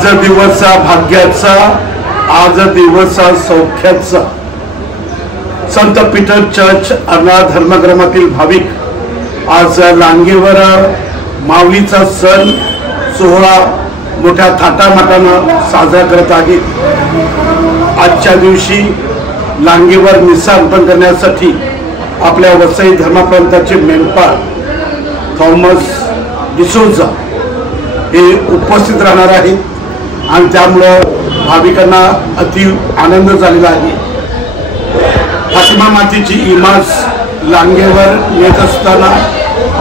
आज दिवस भाग्याचा, आज दिवस सौख्याचा। संत पीटर चर्च अर्नाळा धर्मग्रामातील भाविक आज लांगेवर माऊलीचा सण सोहळा मोठ्या थाटामाटानं साजरा करत आहेत। आजच्या दिवशी लांगेवर मिसा अर्पण करण्यासाठी आपल्या वसई धर्मप्रांताचे मेंढपाळ थॉमस डिसोजा हे उपस्थित राहणार आहेत आणि त्यामुळं भाविकांना अति आनंद झालेला आहे। फातिमा मातेची इमाज लांगेवर येत असताना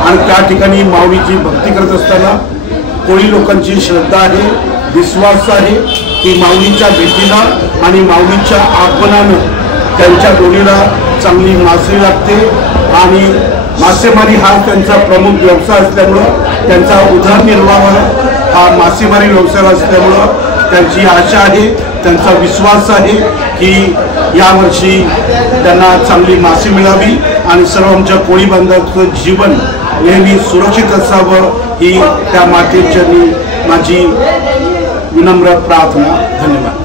आणि त्या ठिकाणी माऊलीची भक्ती करत असताना कोळी लोकांची श्रद्धा आहे, विश्वास आहे की माऊलीच्या भेटीला आणि माऊलीच्या आगमनानं त्यांच्या डोलीला चांगली मासळी लागते आणि मासेमारी हा त्यांचा प्रमुख व्यवसाय असल्यामुळं त्यांचा उदरनिर्वाह हा मासेमारी व्यवसाय असल्यामुळं त्यांची आशा आहे, त्यांचा विश्वास आहे की यावर्षी त्यांना चांगली मासे मिळावी आणि सर्व आमच्या कोळी बांधवांचं जीवन नेहमी सुरक्षित असावं ही त्या मातेचरणी माझी विनम्र प्रार्थना। धन्यवाद।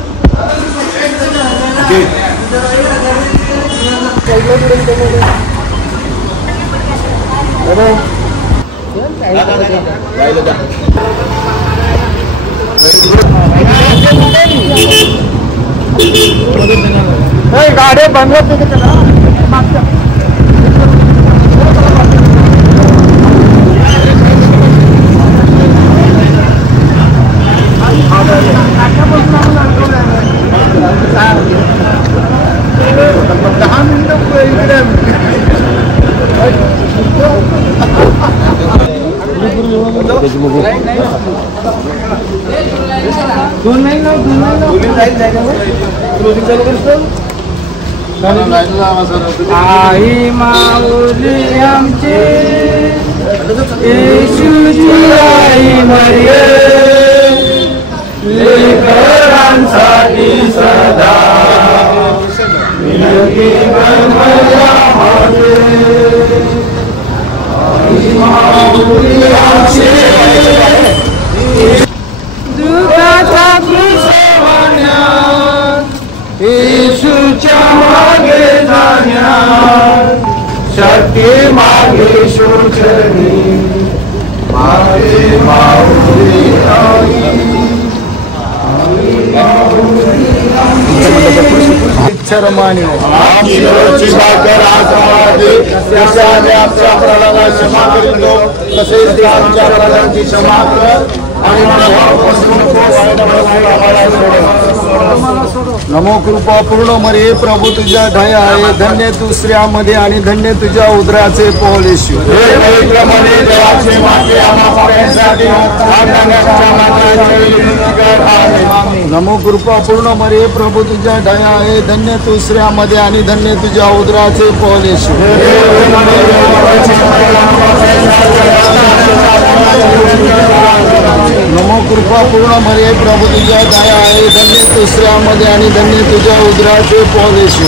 गाड्या बंद आई माऊली आमची येशूची आई मरिये लेकरांसाठी सदा विनती बनवल्या होते। आई माऊली आमची दुःखाचा येशूच्या मागे जाण्यात शक्ती मागे शोचनी मागे माऊली आमच्या प्राणाला क्षमा करीतो तसेच आमच्या प्राणांची क्षमा कर आणि नमो कृपा पूर्ण मरे प्रभू तुझ्या दया आहे, धन्य तू स्त्रियांमध्ये आणि धन्य तुझ्या उदराचे पोल येशू। नमो कृपा पूर्ण मरे प्रभू तुझ्या दया आहे, धन्य तू स्त्रियांमध्ये आणि धन्य तुझ्या उदराचे पोल येशू। नमो कृपा पूर्ण मरे प्रभू तुझ्या दया आहे, धन्य तू स्त्रियांमध्ये आणि धन्य तुझ्या उदराचे पोल येशू।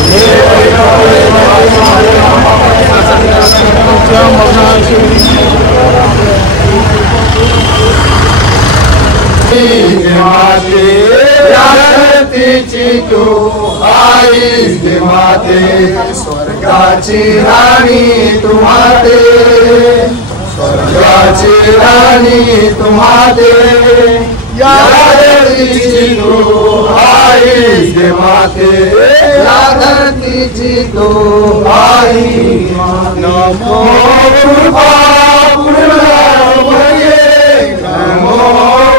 तू आईस माते स्वर्गाची राणी तू माते, स्वर्गाची राणी तू माते या धरतीची तू आईस माते, या धरतीची तू आई। नमो कृपा पूर्ण मरिये, नमो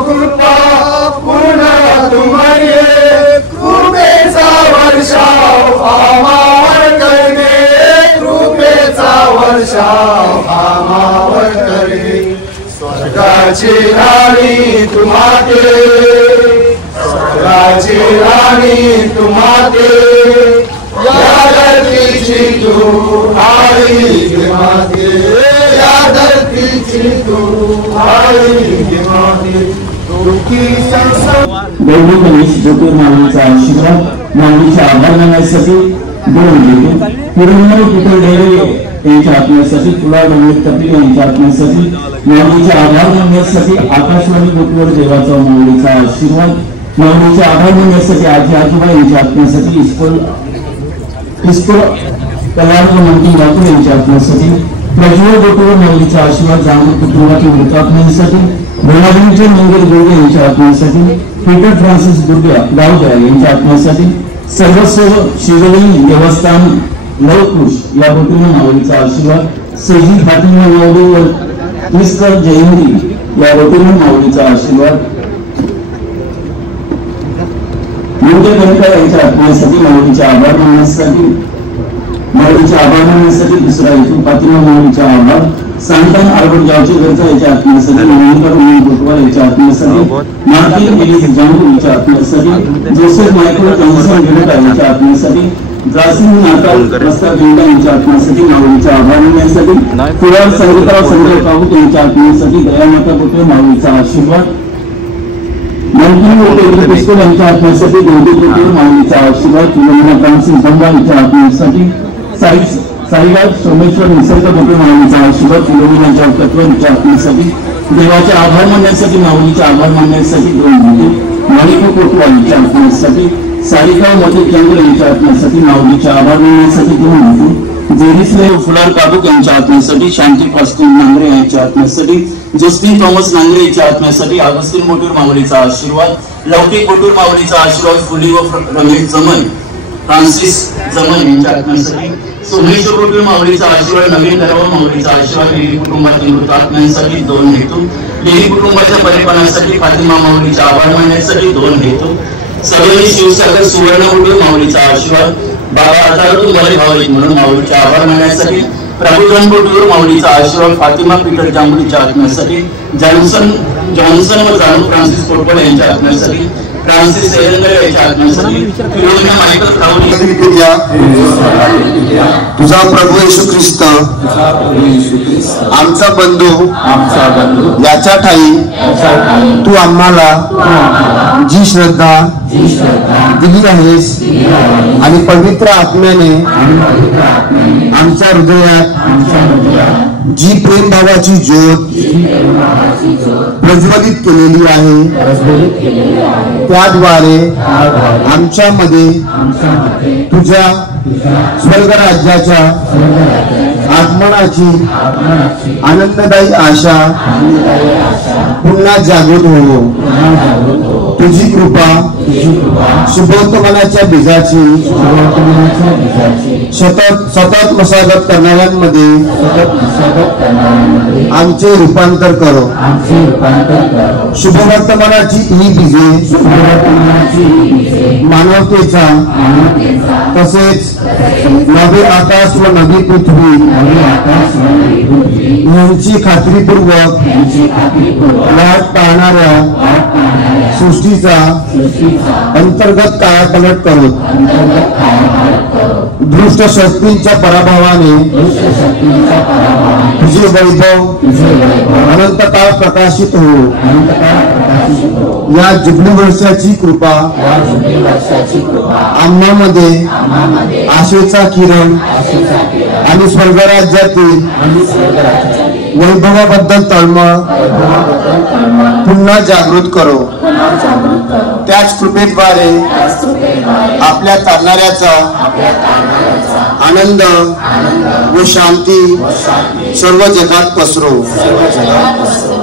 कृपा पूर्ण तू मरिये, कृपेचा वर्षाव आम्हावर करणे, कृपेचा वर्षाव आम्हावर करणे। स्वर्गाची राणी तू माते, स्वर्गाची राणी तू माते, या धरतीची तू आई माते, या धरतीची तू आई माते। दैनिक गणेश ज्योतिर्मानाचा आशीर्वाद माऊलीच्या आभार मानण्यासाठी दोन घेतो। यांच्या आत्म्यासाठी, कुलाल कपिल यांच्या आत्म्यासाठी, माऊलीचे आभार मानण्यासाठी, आकाशवाणी गोटवर देवाचा माऊलीचा आशीर्वाद, माऊलीचे आभार मानण्यासाठी आजी आजोबा यांच्या आत्म्यासाठी, इस्कोल कल्याण मंत्री ठाकूर यांच्या आत्म्यासाठी, प्रज्वल गोटवर माऊलीचा आशीर्वाद, जांभूळ कुटुंबातील मृतात्म्यांसाठी, भोलागंजचे मंगल गोडे यांच्या आत्म्यासाठी, पीटर फ्रान्सिस दुर्गा गावकर यांच्या आत्म्यासाठी, सर्वस्व शिवलिंग देवस्थान लवकुश या गोटून माऊलीचा आशीर्वाद, सेजी फातिमा माऊली व क्रिस्कर जयंती या गोटून माऊलीचा आशीर्वाद, मुंडे गणकर यांच्या आत्म्यासाठी माऊलीचा आभार मानण्यासाठी, दुसरा इथून फातिमा माऊलीचा आभार, सांतान आल्बर्ट गावचे घरचा याच्या आत्म्यासाठी, मोनिका गोटवाल याच्या आत्म्यासाठी, मार्टिन एलिस जांभू याच्या आत्म्यासाठी, जोसेफ मायकल जॉन्सन गिलटा यांच्या आत्म्यासाठी, जासिम नाताल रस्ता गिलटा यांच्या आत्म्यासाठी माऊलीचा आभार मानण्यासाठी, कुराल संगीतराव संजय काबूत यांच्या आत्म्यासाठी, दयामाता गोटे माऊलीचा आशीर्वाद, मंत्री गोटे पिस्कोल यांच्या आत्म्यासाठी, दोन्ही गोटे माऊलीचा आशीर्वाद, फिलोमिना फ्रान्सिस बंगा यांच्या आत्म्यासाठी, साईराज सोमेश्वर निसर्ग गोटे माऊलीचा आशीर्वाद, फिलोमिना जॉब यांच्या आत्म्यासाठी, देवाचे आभार मानण्यासाठी, माऊलीचे आभार मानण्यासाठी दोन गोटे, मालिका कोटवाल यांच्या आत्म्यासाठी, सारिका मोठे चंद्र यांच्या आत्म्यासाठी, माऊलीचे आभार मानण्यासाठी दोन गोटे, जेरिसले फुलार काबूक यांच्या आत्म्यासाठी, शांती फास्टिन नांगरे यांच्या आत्म्यासाठी, जस्टिन थॉमस नांगरे यांच्या आत्म्यासाठी, अगस्टिन मोटूर माऊलीचा आशीर्वाद, लौकिक मोटूर माऊलीचा आशीर्वाद, फुली व रमेश जमन फ्रान्सिस जमन यांच्या आत्म्यासाठी, सोमेश्वर गोटे माऊलीचा आशीर्वाद, नवीन करावा माऊलीचा आशीर्वाद, देवी कुटुंबातील मृतात्म्यांसाठी दोन हेतू, देवी कुटुंबाच्या परिपालनासाठी फातिमा माऊलीचा आभार मानण्यासाठी दोन हेतू, सगळी शिवसागर सुवर्ण गोटे माऊलीचा आशीर्वाद, बाबा अतारतून बरे भाविक म्हणून माऊलीचे आभार मानण्यासाठी, प्रभुधन गोटूवर माऊलीचा आशीर्वाद, फातिमा पीटर जांभूळीच्या आत्म्यासाठी, जॉन्सन व जाणू फ्रान्सिस कोटवाल यांच्या आत्म्यासाठी, फ्रान्सिस एरंगर यांच्या आत्म्यासाठी, फिलोमिना मायकल कावली, तुझा प्रभू येशू ख्रिस्त आमचा बंधू याच्या ठाई तू आम्हाला जी श्रद्धा दिली आहेस आणि पवित्र आत्म्याने आमच्या हृदयात जी प्रेम भावाची ज्योत प्रज्वलित केलेली आहे त्याद्वारे आमच्यामध्ये तुझ्या स्वर्ग राज्याच्या आगमनाची आनंददायी आशा पुन्हा जागृत हो। तुझी कृपा शुभोत्तमनाच्या बीजाची सतत मशागत करणाऱ्यांमध्ये आमचे रूपांतर करो। शुभवर्तमानाची ही बीजे मानवतेचा तसेच नवे आकाश व नवी पृथ्वी यांची खात्रीपूर्वक वाट पाहणाऱ्या सृष्टीचा अंतर्गत कायापालट करो। दृष्ट शक्तींच्या पराभवाने तुझे वैभव अनंत काळ प्रकाशित हो। या जुबली वर्षाची कृपा आम्हामध्ये आशेचा किरण आणि स्वर्गराज्यातील वैभवाबद्दल तळमळ पुन्हा जागृत करो। त्याच कृपेद्वारे आपल्या तारणाऱ्याचा आनंद व शांती सर्व जगात पसरो।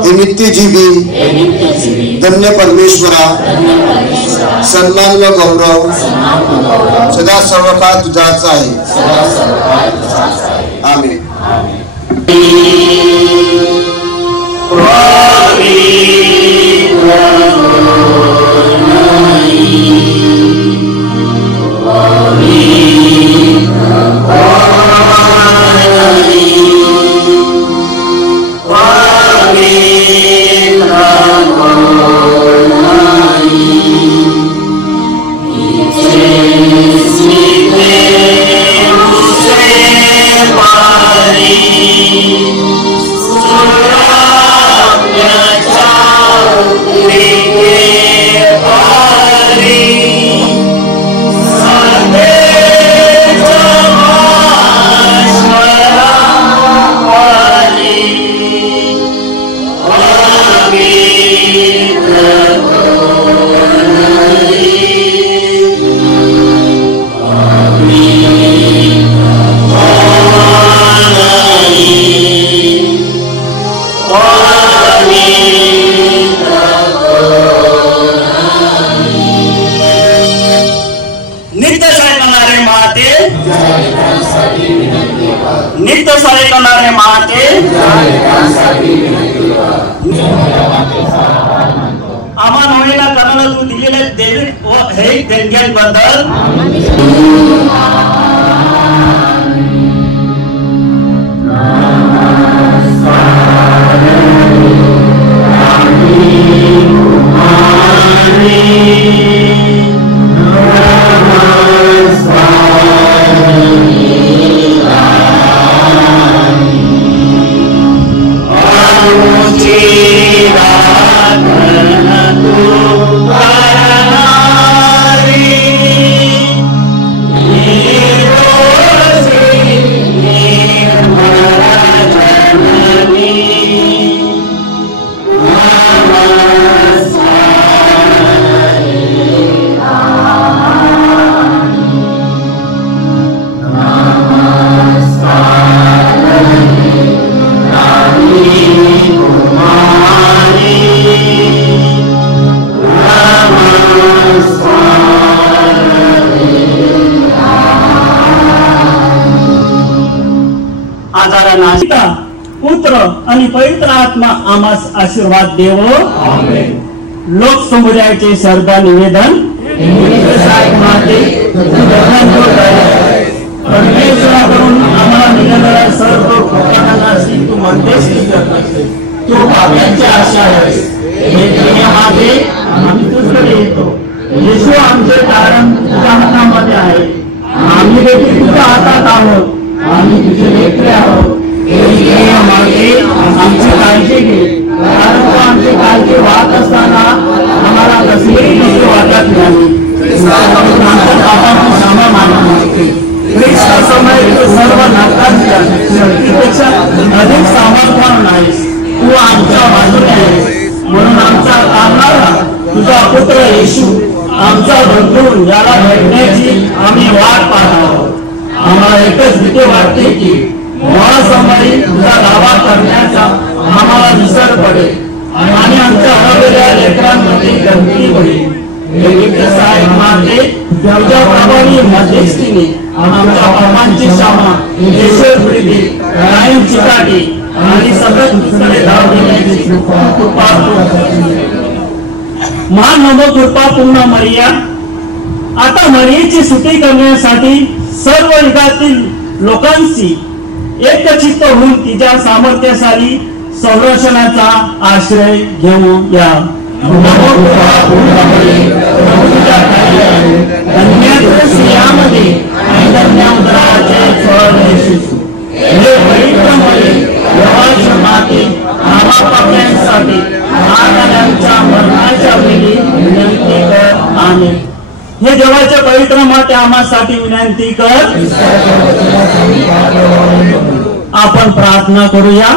हे नित्यजीवी धन्य परमेश्वरा सन्मान व गौरव सदा सर्व काळ तुझाच आहे। आमेन। Yeah. नित्य सारे करणारे माते आम्हा नोळीला करणारा तू दिलेले देवी व हे देणग्यांबद्दल पुत्र आणि पवित्र आत्मा आम्हास आशीर्वाद देवो लोक समुदायाचे श्रद्धा निवेदन परमेश्वराकडून आम्हाला मिळालेल्या सर्व लोकांना तू म्हणतेस तू पाप्यांची आशा आहेस आम्ही तुझ्याकडे येतो येशू आमचे कारण तुझ्या हातामध्ये आहे आम्ही देखील तुझ्या हातात आहोत आम्ही तुझे लेकरे आहोत आमची काळजी घे कारण तू आमची काळजी वाहत असताना आम्हाला कसलीही गोष्ट वाटत नाही क्षमा मागते समय तू सर्व नकाराच्या शक्तीपेक्षा अधिक सामर्थ्यवान नाहीस तू आमच्या बाजूने आहेस म्हणून आमचा काढणारा तुझा पुत्र येशू आमचा बंधून याला भेटण्याची आम्ही वाट पाहत आहोत आम्हाला एकच भीती वाटते की मुळासमोरी तुझा दावा करण्याचा आम्हाला विसर पडेल आणि आमच्या हरवलेल्या लेकरांमध्ये गंभीर होईल साहेब माते तुझ्या प्रभावी मध्यस्थीने आमच्या पापांची क्षमा देशोधडी कायम चिकाटी आणि सतत तुझ्याकडे धाव देण्याची कृपा महान कृपा पूर्ण मरिया आता मरियेची स्तुती करण्यासाठी सर्व युगातील लोकांची एकचित्त होऊन तिच्या सामर्थ्यशाली संरक्षणाचा आश्रय घेऊ या मरणाच्या वेळी विनंती कर आमेन हे देवाच्या पवित्र माते आम्हासाठी विनंती कर आपण प्रार्थना करूया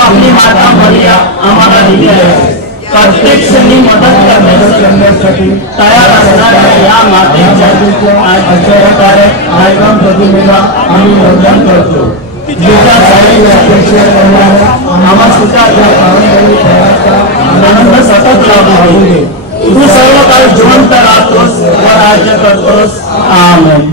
आपली माता मरिया आम्हाला दिली आहे प्रत्येक क्षणी मदत करण्यासाठी तयार असणाऱ्या या मातेच्या प्रतिमेला आम्ही वंदन करतो आनंद सतत लाभू तू सर्व काळ जिवंत राहतोस व राज्य करतोस आमेन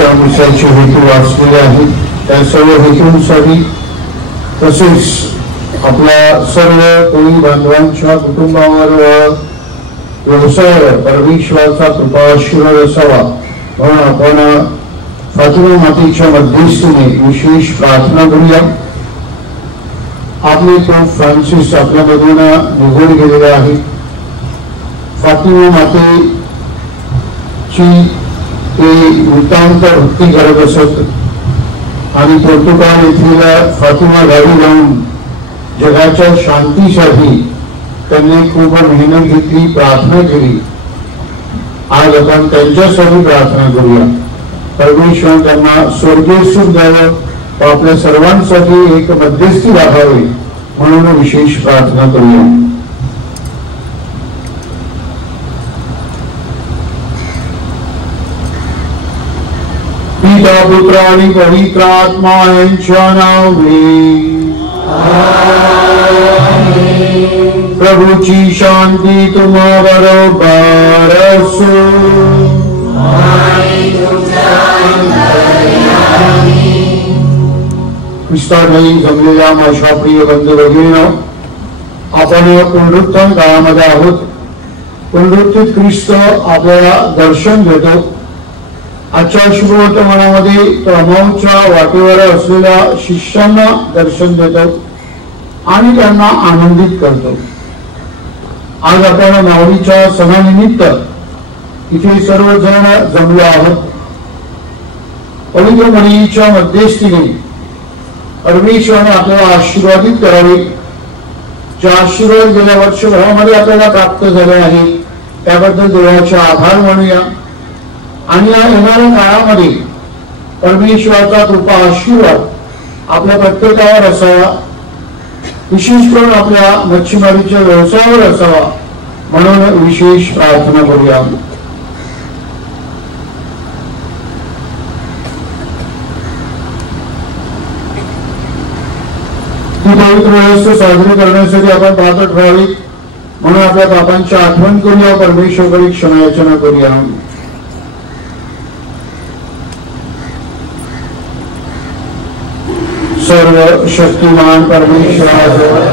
आजच्या विषयाचे हेतू वाचलेले आहेत. त्या सर्व हेतूंसाठी तसेच आपल्या सर्व कोळी बांधवांच्या कुटुंबावर व्यवसायावर परमेश्वराचा कृपाशीर्वाद असावा म्हणून आपण फातिमा मातेच्या मध्यस्थीने विशेष प्रार्थना करूया. आपले पोप फ्रान्सिस आपल्यामधून निघून गेलेले आहे. फातिमा मातेची ते नितांत भक्ती करत असत आणि पोर्तुगाल येथील फातिमा गावी जाऊन जगाच्या शांतीसाठी त्यांनी खूप मेहनत घेतली, प्रार्थना केली. आज आपण त्यांच्यासाठी प्रार्थना करूया. परमेश्वर त्यांना स्वर्गीय सुख द्यावं व आपल्या सर्वांसाठी एक मध्यस्थी राहावी म्हणून विशेष प्रार्थना करूया. पिता पुत्र आणि पवित्र आत्मा यांच्या नावे प्रभूची शांती तुम्हा बरोबर असो. ख्रिस्ताने जमलेल्या माझ्या प्रिय बंधू भगिनींनो, आपण पुनरुत्थान काळामध्ये आहोत. पुनरुत्थित ख्रिस्त आपल्याला दर्शन देतो. आजच्या शुभवर्तमानामध्ये तो अमाऊच्या वाटेवर असलेल्या शिष्यांना दर्शन देतो आणि त्यांना आनंदित करतो. आज आपण माऊलीच्या सणानिमित्त इथे सर्वजण जमलो आहोत. पवित्र मरियेच्या मध्यस्थीने परमेश्वराने आपल्याला आशीर्वादित करावे. जे आशीर्वाद गेल्या वर्षभरामध्ये आपल्याला प्राप्त झाले आहे त्याबद्दल देवाचे आभार मानूया. आणि या येणाऱ्या काळामध्ये परमेश्वराचा कृपा आशीर्वाद आपल्या प्रत्येकावर असावा, विशेष करून आपल्या मच्छीमारीच्या व्यवसायावर असावा म्हणून विशेष प्रार्थना करूया. ही पवित्र व्यवस्था साजरी करण्यासाठी आपण पाहत ठेवावी म्हणून आपल्या पापांची आठवण करूया. परमेश्वराकडे क्षमा याचना करूया. सर्व शक्तिमान परमेश्वराजवळ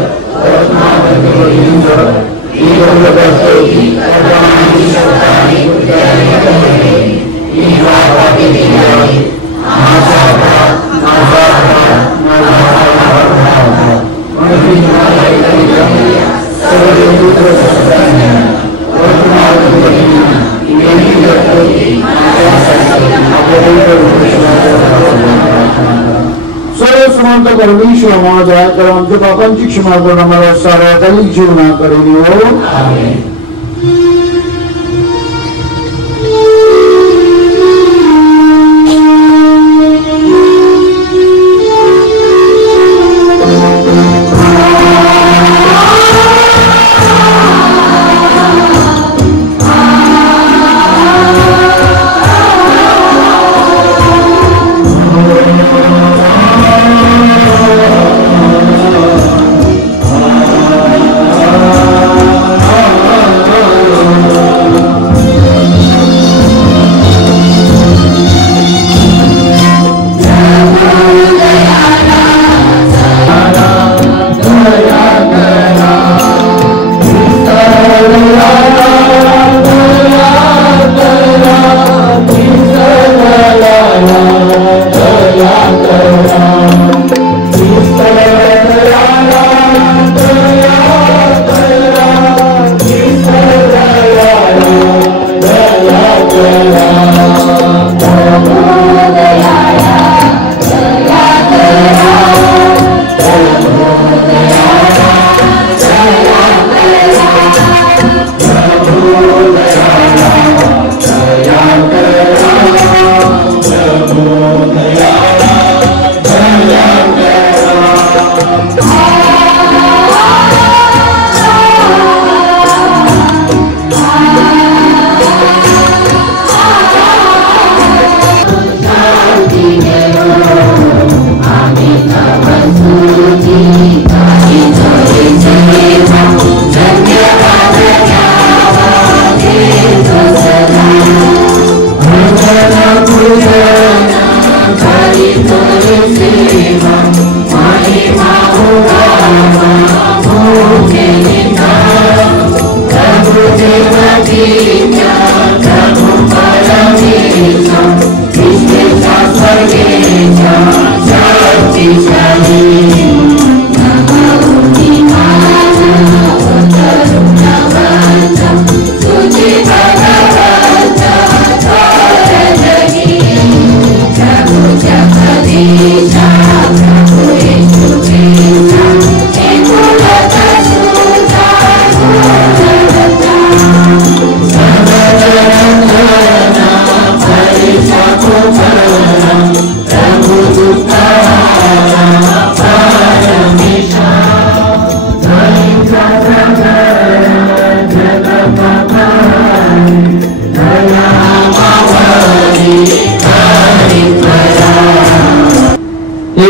सर्वसमर्थ परमेश्वर आम्हाला दया करा. आमच्या पापांची क्षमा करून आम्हाला साऱ्या दैनिक जीवनाकडे नेओ.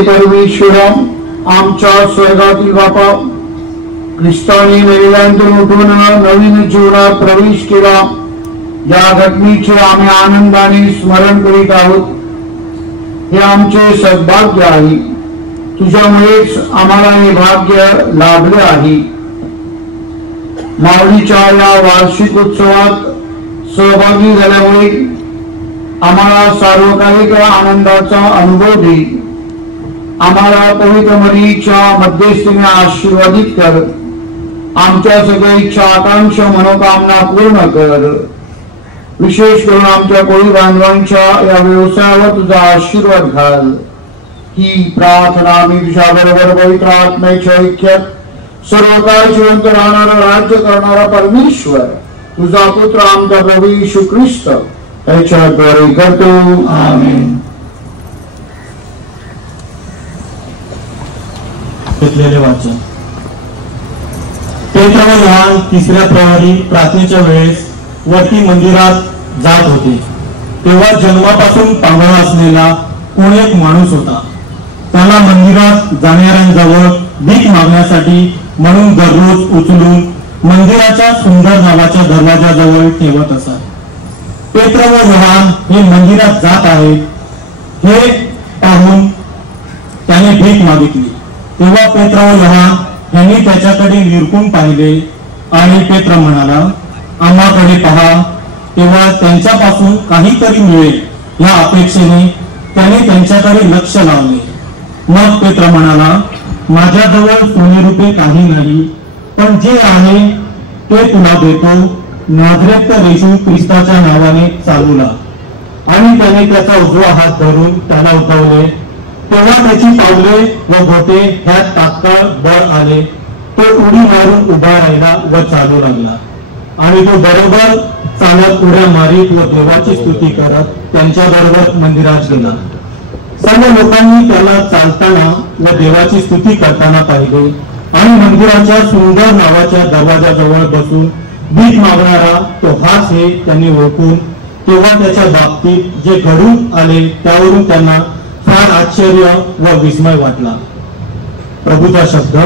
परमेश्वरा आमच्या स्वर्गातील बापा, ख्रिस्ताने मेलेल्यांतून उठून नवीन जीवनात प्रवेश केला, या घटनेचे आम्ही आनंदाने स्मरण करीत आहोत। हे आमचे सद्भाग्य आहे, तुझ्यामुळेच आम्हाला हे भाग्य लाभले आहे। माऊलीच्या या वार्षिक उत्सवात सहभागी झाल्यामुळे आम्हाला सार्वकालिक आनंदाचा अनुभव दे। आम्हाला पवित्र मरीच्या मध्यस्थीने आशीर्वादित कर, आमच्या सगळ्या इच्छा आकांक्षा मनोकामना पूर्ण कर। विशेष करून आमच्या कोळी बांधवांच्या या व्यवसायावर तुझा आशीर्वाद घाल। ही प्रार्थना आम्ही तुझ्या बरोबर पवित्र आत्म्याच्या ऐक्यात सर्व काळ जिवंत राहणारा राज्य करणारा परमेश्वर तुझा पुत्र आमचा प्रभू येशू ख्रिस्त याच्याद्वारे करतो, आमेन। घेतलेले वाचन पेत्र व योहान तिसऱ्या प्रहरी प्रार्थनेच्या वेळेस वरती मंदिरात जात होते, तेव्हा जन्मापासून पांगळा असलेला कोण एक माणूस होता। त्याला मंदिरात जाणाऱ्यांजवळ भीक मागण्यासाठी म्हणून दररोज उचलून मंदिराच्या सुंदर नावाच्या दरवाजाजवळ ठेवत असत। पेत्र व योहान हे मंदिरात जात आहेत हे पाहून त्याने भीक मागितली। तेव्हा पेत्र व योहान यांनी त्याच्याकडे निरखून पाहिले आणि पेत्र म्हणाला, आम्हाकडे पहा। तेव्हा त्यांच्यापासून काहीतरी मिळेल या अपेक्षेने त्याने त्यांच्याकडे लक्ष लावले। मग पेत्र म्हणाला, माझ्याजवळ सोने रुपये काही नाही, पण जे आहे ते तुला देतो। नाझरेत येशू ख्रिस्ताच्या नावाने चालू लाग। आणि त्याने त्याचा उजवा हात धरून त्याला उठवले। तेव्हा त्याची पावले व बोटे ह्यात तात्काळ बळ आले। तो उडी मारून उभा राहिला व चालू लागला, आणि तो बरोबर चालत उड्या मारीत व देवाची स्तुती करत त्यांच्या बरोबर मंदिरात गेला। सर्व लोकांनी त्याला चालताना व देवाची स्तुती करताना पाहिले, आणि मंदिराच्या सुंदर नावाच्या दरवाजाजवळ बसून भीक मागणारा तो हाच हे त्यांनी ओळखून, तेव्हा त्याच्या बाबतीत जे घडून आले त्यावरून त्यांना फार आश्चर्य व विस्मय वाटला। प्रभूचा शब्द।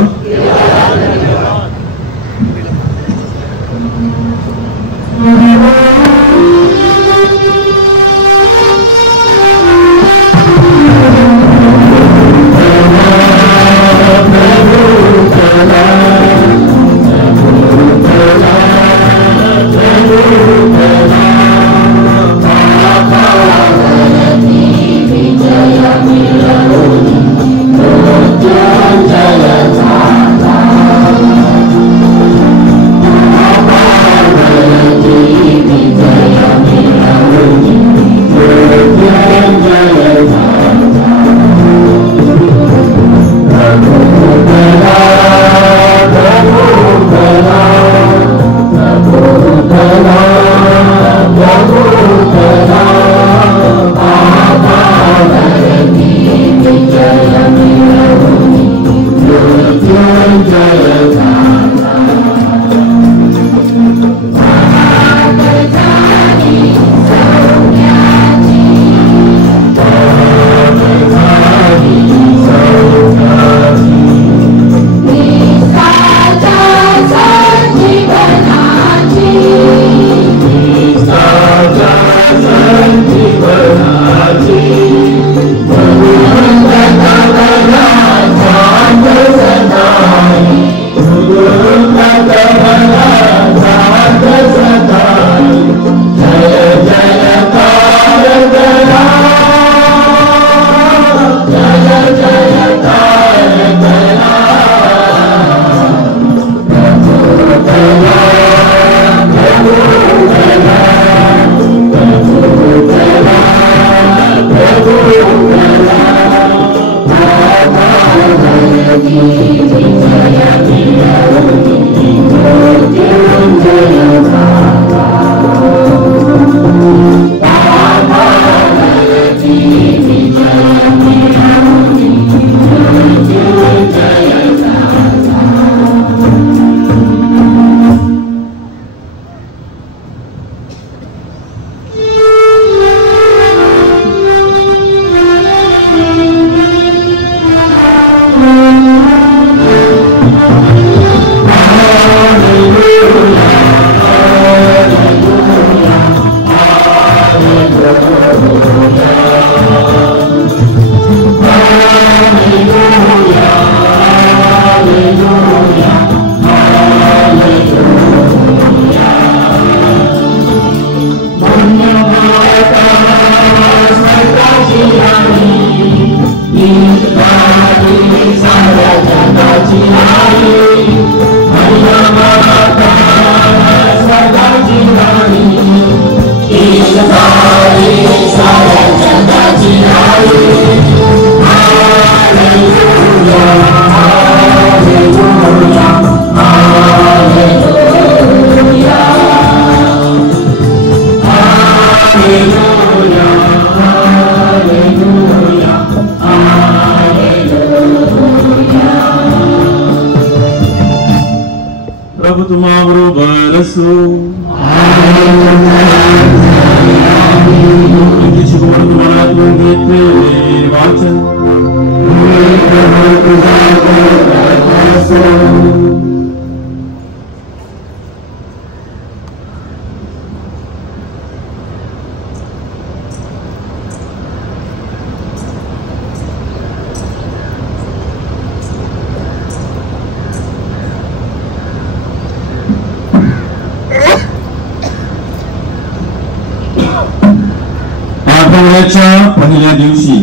पहिल्या दिवशी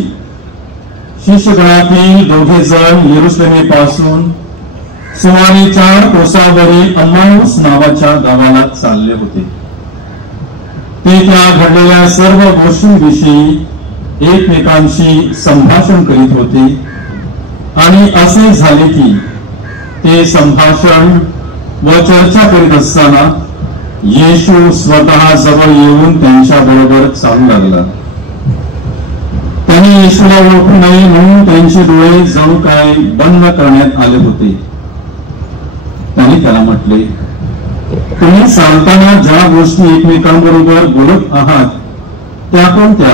शिष्यगणातील दोघे जण येरुशलेमेपासून सुमारे 4 कोसावरी अम्माऊस नावाच्या गावाला चालले होते. ते त्या घडलेल्या सर्व गोष्टींविषयी एकमेकांशी संभाषण करीत होते आणि असे झाले की ते संभाषण व चर्चा करीत असताना येशू स्वतः जवळ येऊन त्यांच्या बरोबर चालू लागला. त्यांनी येशूला ओळखू नये म्हणून त्यांचे डोळे जणू काय बंद करण्यात आले होते. त्यांनी त्याला म्हटले, तुम्ही चालताना ज्या गोष्टी एकमेकांबरोबर बोलत आहात त्या कोणत्या?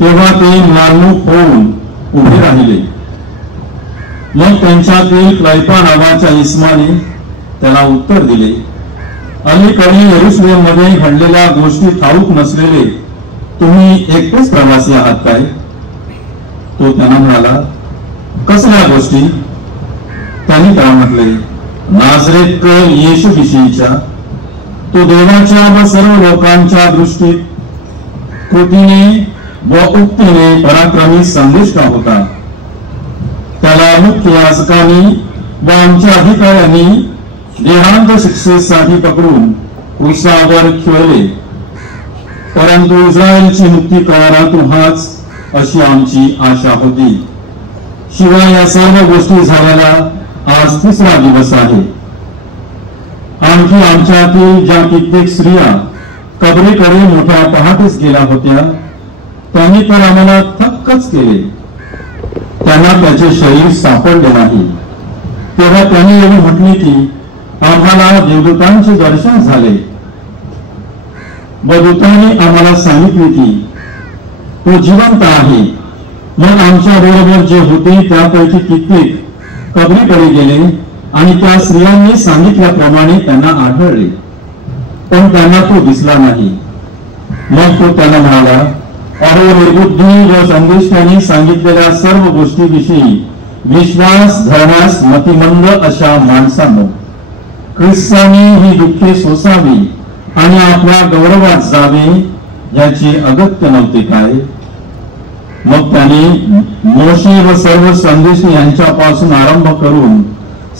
तेव्हा ते मालूक होऊन उभे राहिले. मग त्यांच्यातील क्लायपा नावाच्या इस्माने त्याला उत्तर दिले, अलीकडे येरुशलेममध्ये घडलेल्या गोष्टी ठाऊक नसलेले तुम्ही एकटेच प्रवासी आहात काय? तो त्यांना म्हणाला, कसल्या गोष्टी? त्यांनी त्याला म्हटले, नाझरेतकर येशू विषयीच्या. तो देवाच्या व सर्व लोकांच्या दृष्टीत कृतीने व उक्तीने पराक्रमी संदेष्टा होता. त्याला मुख्य याजकांनी व आमच्या अधिकाऱ्यांनी देहांत शिक्षेसाठी पकडून क्रूसावर खिळले, परंतु इस्रायलची मुक्ती करणारा तो हाच अशी आमची आशा होती. शिवाय या सर्व गोष्टी झालेला आज 3रा दिवस आहे. आणखी आमच्यातील ज्या कित्येक स्त्रिया कबरेकडे मोठ्या पहाटेच गेल्या होत्या त्यांनी तर आम्हाला थक्कच केले. त्यांना त्याचे शरीर सापडले नाही. तेव्हा त्यांनी एवढे म्हटले की आम्हाला देवदूतांचे दर्शन झाले व दूताने आम्हाला सांगितले की तो जिवंत आहे. मग आमच्या बरोबर जे होते त्यापैकी कित्येक कबरीकडे गेले आणि त्या स्त्रियांनी सांगितल्याप्रमाणे त्यांना आढळले, पण त्यांना तो दिसला नाही. मग तो त्यांना म्हणाला, अहो निर्बुद्धी व संदेष्टांनी सांगितलेल्या सर्व गोष्टीविषयी विश्वास धरण्यास मतिमंद अशा माणसांनो, ख्रिस्तांनी ही दुःखे सोसावी आणि आपल्या गौरवात जावे याचे अगत्य नव्हते काय? मग त्याने मोशे व सर्व संदेश यांच्यापासून आरंभ करून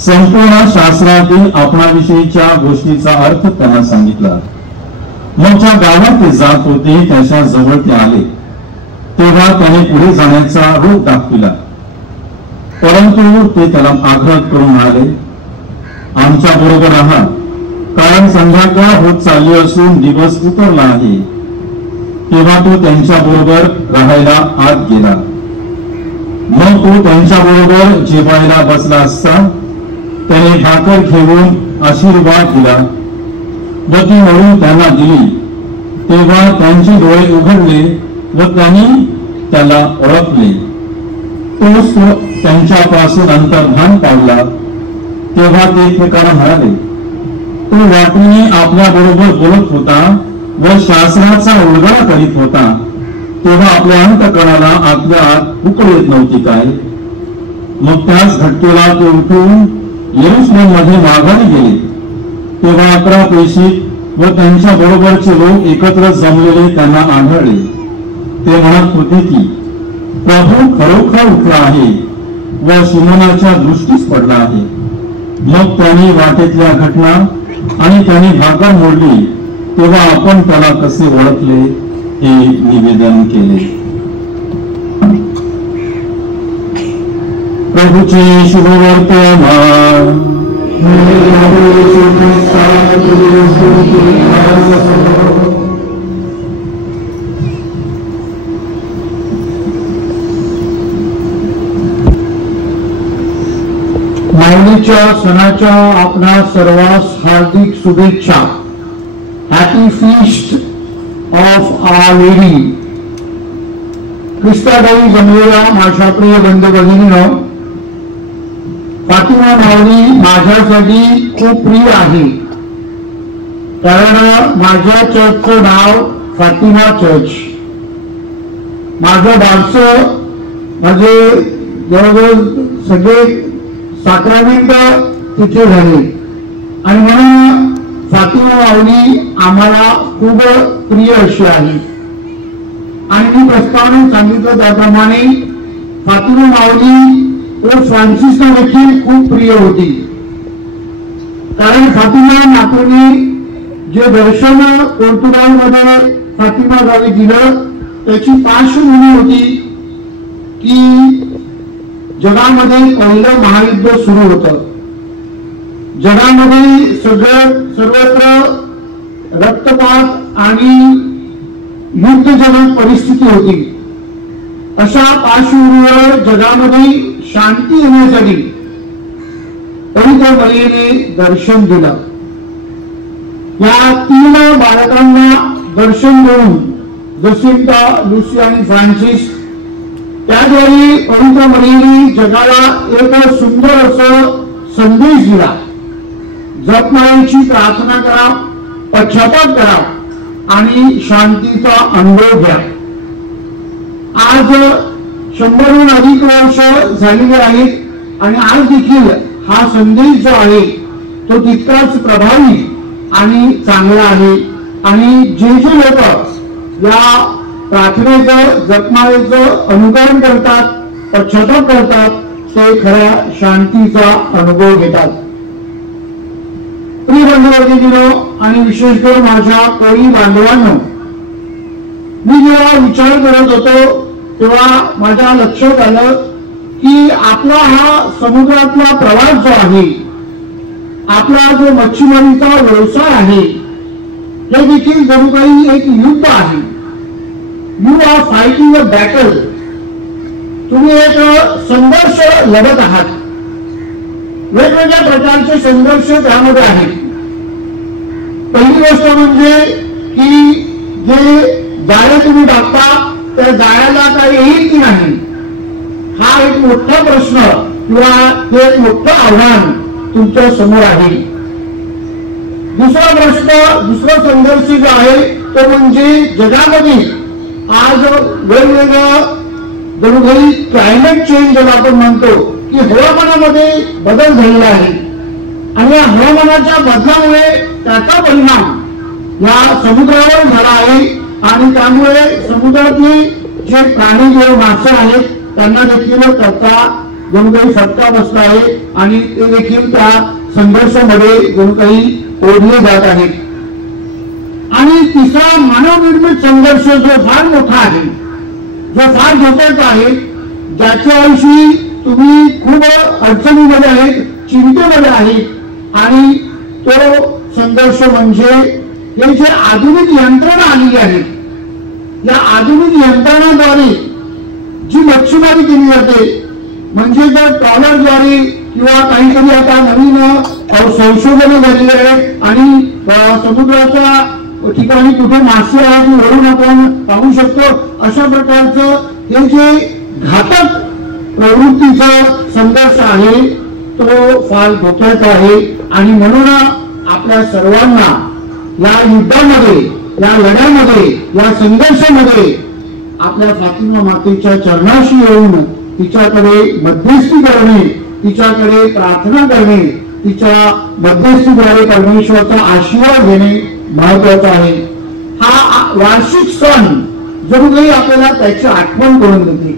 संपूर्ण शास्त्रातील आपणाविषयीच्या गोष्टीचा अर्थ त्यांना सांगितला. मग ज्या गावात ते जात होते त्याच्या जवळ ते आले तेव्हा त्याने पुढे जाण्याचा रोग दाखविला, परंतु ते त्याला आग्रह करून म्हणाले, आमच्या बरोबर आहात, कारण संध्याकाळ होत चालली असून दिवस उतरला आहे. तेव्हा तो त्यांच्या बरोबर राहायला आत गेला. मग तो त्यांच्या बरोबर जेवायला बसला असता त्याने भाकर घेऊन आशीर्वाद दिला व ती म्हणून त्यांना दिली. तेव्हा त्यांचे डोळे उघडले व त्यांनी त्याला ओळखले. तो त्यांच्यापासून अंतर्धान पावला. तेव्हा ते एकमेकांना म्हणाले, तो वाटूने आपल्या बरोबर बोलत होता व शास्त्राचा उलगडा करीत होता, तेव्हा आपल्या अंतकरणाला आतल्या आत उकळ येत नव्हती काय? मग त्याच घटकेला ते उठून येरुशलेम मध्ये माघारी गेले. तेव्हा 11 प्रेषित व त्यांच्या बरोबरचे लोक एकत्र जमलेले त्यांना आढळले. ते म्हणत होते की प्रभू खरोखर उठला आहे व शिमोनाच्या दृष्टीस पडला आहे. मग त्यांनी वाटेतल्या घटना आणि त्यांनी भाकर मोडली तेव्हा आपण त्याला कसे ओळखले हे निवेदन केले. प्रभूचे शुभवर्तमान. माऊलीच्या सणाच्या आपणा सर्वांस हार्दिक शुभेच्छा. feast of Our Lady. ख्रिस्तादेवी जमलेला माझ्या प्रिय बंधू भगिनींनो, फातिमा माऊली माझ्यासाठी खूप प्रिय आहे. कारण माझ्या चर्चचं नाव फातिमा चर्च. माझं बारसं माझे जवळजवळ सगळे साक्रामेंट तिथे झाले आणि म्हणून फातिमा माऊली आम्हाला खूप प्रिय अशी आहे. आणि मी प्रस्तावनेत सांगितलं त्याप्रमाणे फातिमा माऊली व फ्रान्सिसना देखील खूप प्रिय होती. कारण फातिमा मातेने जे दर्शन पोर्तुगालमध्ये फातिमा गावी दिलं त्याची पार्श्वभूमी होती की जगामध्ये पहिलं महायुद्ध सुरू होतं. जगामध्ये सर्वत्र रक्तपात आणि युद्धजनक परिस्थिती होती. अशा पार्श्वभूमीवर जगामध्ये शांती येण्यासाठी पवित्र मरियेने दर्शन दिलं. या 3 बालकांना दर्शन देऊन जसिंता, लुसी आणि फ्रान्सिस त्याद्वारे पवित्र मरियेने जगाला एक सुंदर असं संदेश दिला. जपमाळेची प्रार्थना करा, पश्चाताप करा आणि शांतीचा अनुभव घ्या. आज 100हून अधिक वर्ष झालेले आहेत आणि आज देखील हा संदेश जो आहे तो तितकाच प्रभावी आणि चांगला आहे. आणि जे लोक या प्रार्थनेचं जपमाळेचं अनुकरण करतात, पश्चाताप करतात, ते खऱ्या शांतीचा अनुभव घेतात. प्रिय बंधू आणि विशेष करून माझ्या कोळी बांधवांनो, मी जेव्हा विचार करत होतो तेव्हा माझ्या लक्षात आलं की आपला हा समुद्रातला प्रवास जो आहे, आपला जो मच्छीमारीचा व्यवसाय आहे, हे देखील जणू काही एक युद्ध आहे. You are fighting a battle. तुम्ही एक संघर्ष लढत आहात. वेगवेगळ्या प्रकारचे संघर्ष त्यामध्ये आहेत. पहिली गोष्ट म्हणजे की जे जाळे तुम्ही टाकता त्या जाळ्याला काय येईल की नाही, हा एक मोठा प्रश्न किंवा हे एक मोठं आव्हान तुमच्या समोर आहे. दुसरा प्रश्न, दुसरा संघर्ष जो आहे तो म्हणजे जगामध्ये आज वेगवेगळं जणू काही क्लायमेट चेंज ज्याला आपण म्हणतो की हवामानामध्ये बदल झालेला आहे आणि या हवामानाच्या बदलामुळे त्याचा परिणाम या समुद्रावर झाला आहे आणि त्यामुळे समुद्रातले जे प्राणी किंवा मासे आहेत त्यांना देखील त्याचा जणू काही फटका बसला आहे आणि ते देखील त्या संघर्षामध्ये जणू काही ओढले जात आहेत. आणि तिसरा मानवनिर्मित संघर्ष जो फार मोठा आहे, जो फार धोक्याचा आहे, ज्याच्याविषयी तुम्ही खूप अडचणीमध्ये आहेत, चिंतेमध्ये आहेत आणि तो संघर्ष म्हणजे हे जे आधुनिक यंत्रणा आलेली आहे, या आधुनिक यंत्रणाद्वारे जी मच्छीमारी केली जाते, म्हणजे जर ट्रॉलरद्वारे किंवा काहीतरी आता नवीन संशोधने झालेली आहेत आणि समुद्राच्या ठिकाणी कुठे मासे आहेत वरून आपण पाहू शकतो, अशा प्रकारचं हे जे घातक प्रवृत्तीचा संघर्ष आहे तो फार धोक्याचा आहे. आणि म्हणून आपल्या सर्वांना या युद्धामध्ये, या लढ्यामध्ये, या संघर्षामध्ये आपल्या फातिमा मातेच्या चरणाशी येऊन तिच्याकडे मध्यस्थी करणे, तिच्याकडे प्रार्थना करणे, तिच्या मध्यस्थीद्वारे परमेश्वराचा आशीर्वाद घेणे महत्वाचं आहे. हा वार्षिक सण जणू काही आपल्याला त्याची आठवण करून देते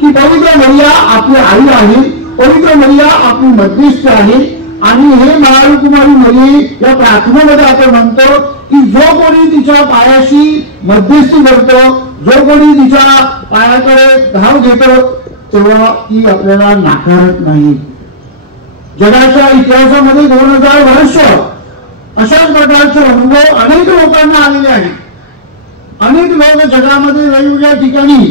की पवित्र मरिया आपली आई आहे, पवित्र मरिया आपली मध्यस्थी आहे. आणि हे महाकुमारी मरिये या प्रार्थनेमध्ये आपण म्हणतो की जो कोणी तिच्या पायाशी मध्यस्थी करतो, जो कोणी तिच्या पायाकडे धाव घेतो, तेव्हा ती आपल्याला नाकारत नाही. जगाच्या इतिहासामध्ये 2000 वर्ष अशाच प्रकारचे अनुभव अनेक लोकांना आलेले आहेत. अनेक लोक जगामध्ये वेगवेगळ्या ठिकाणी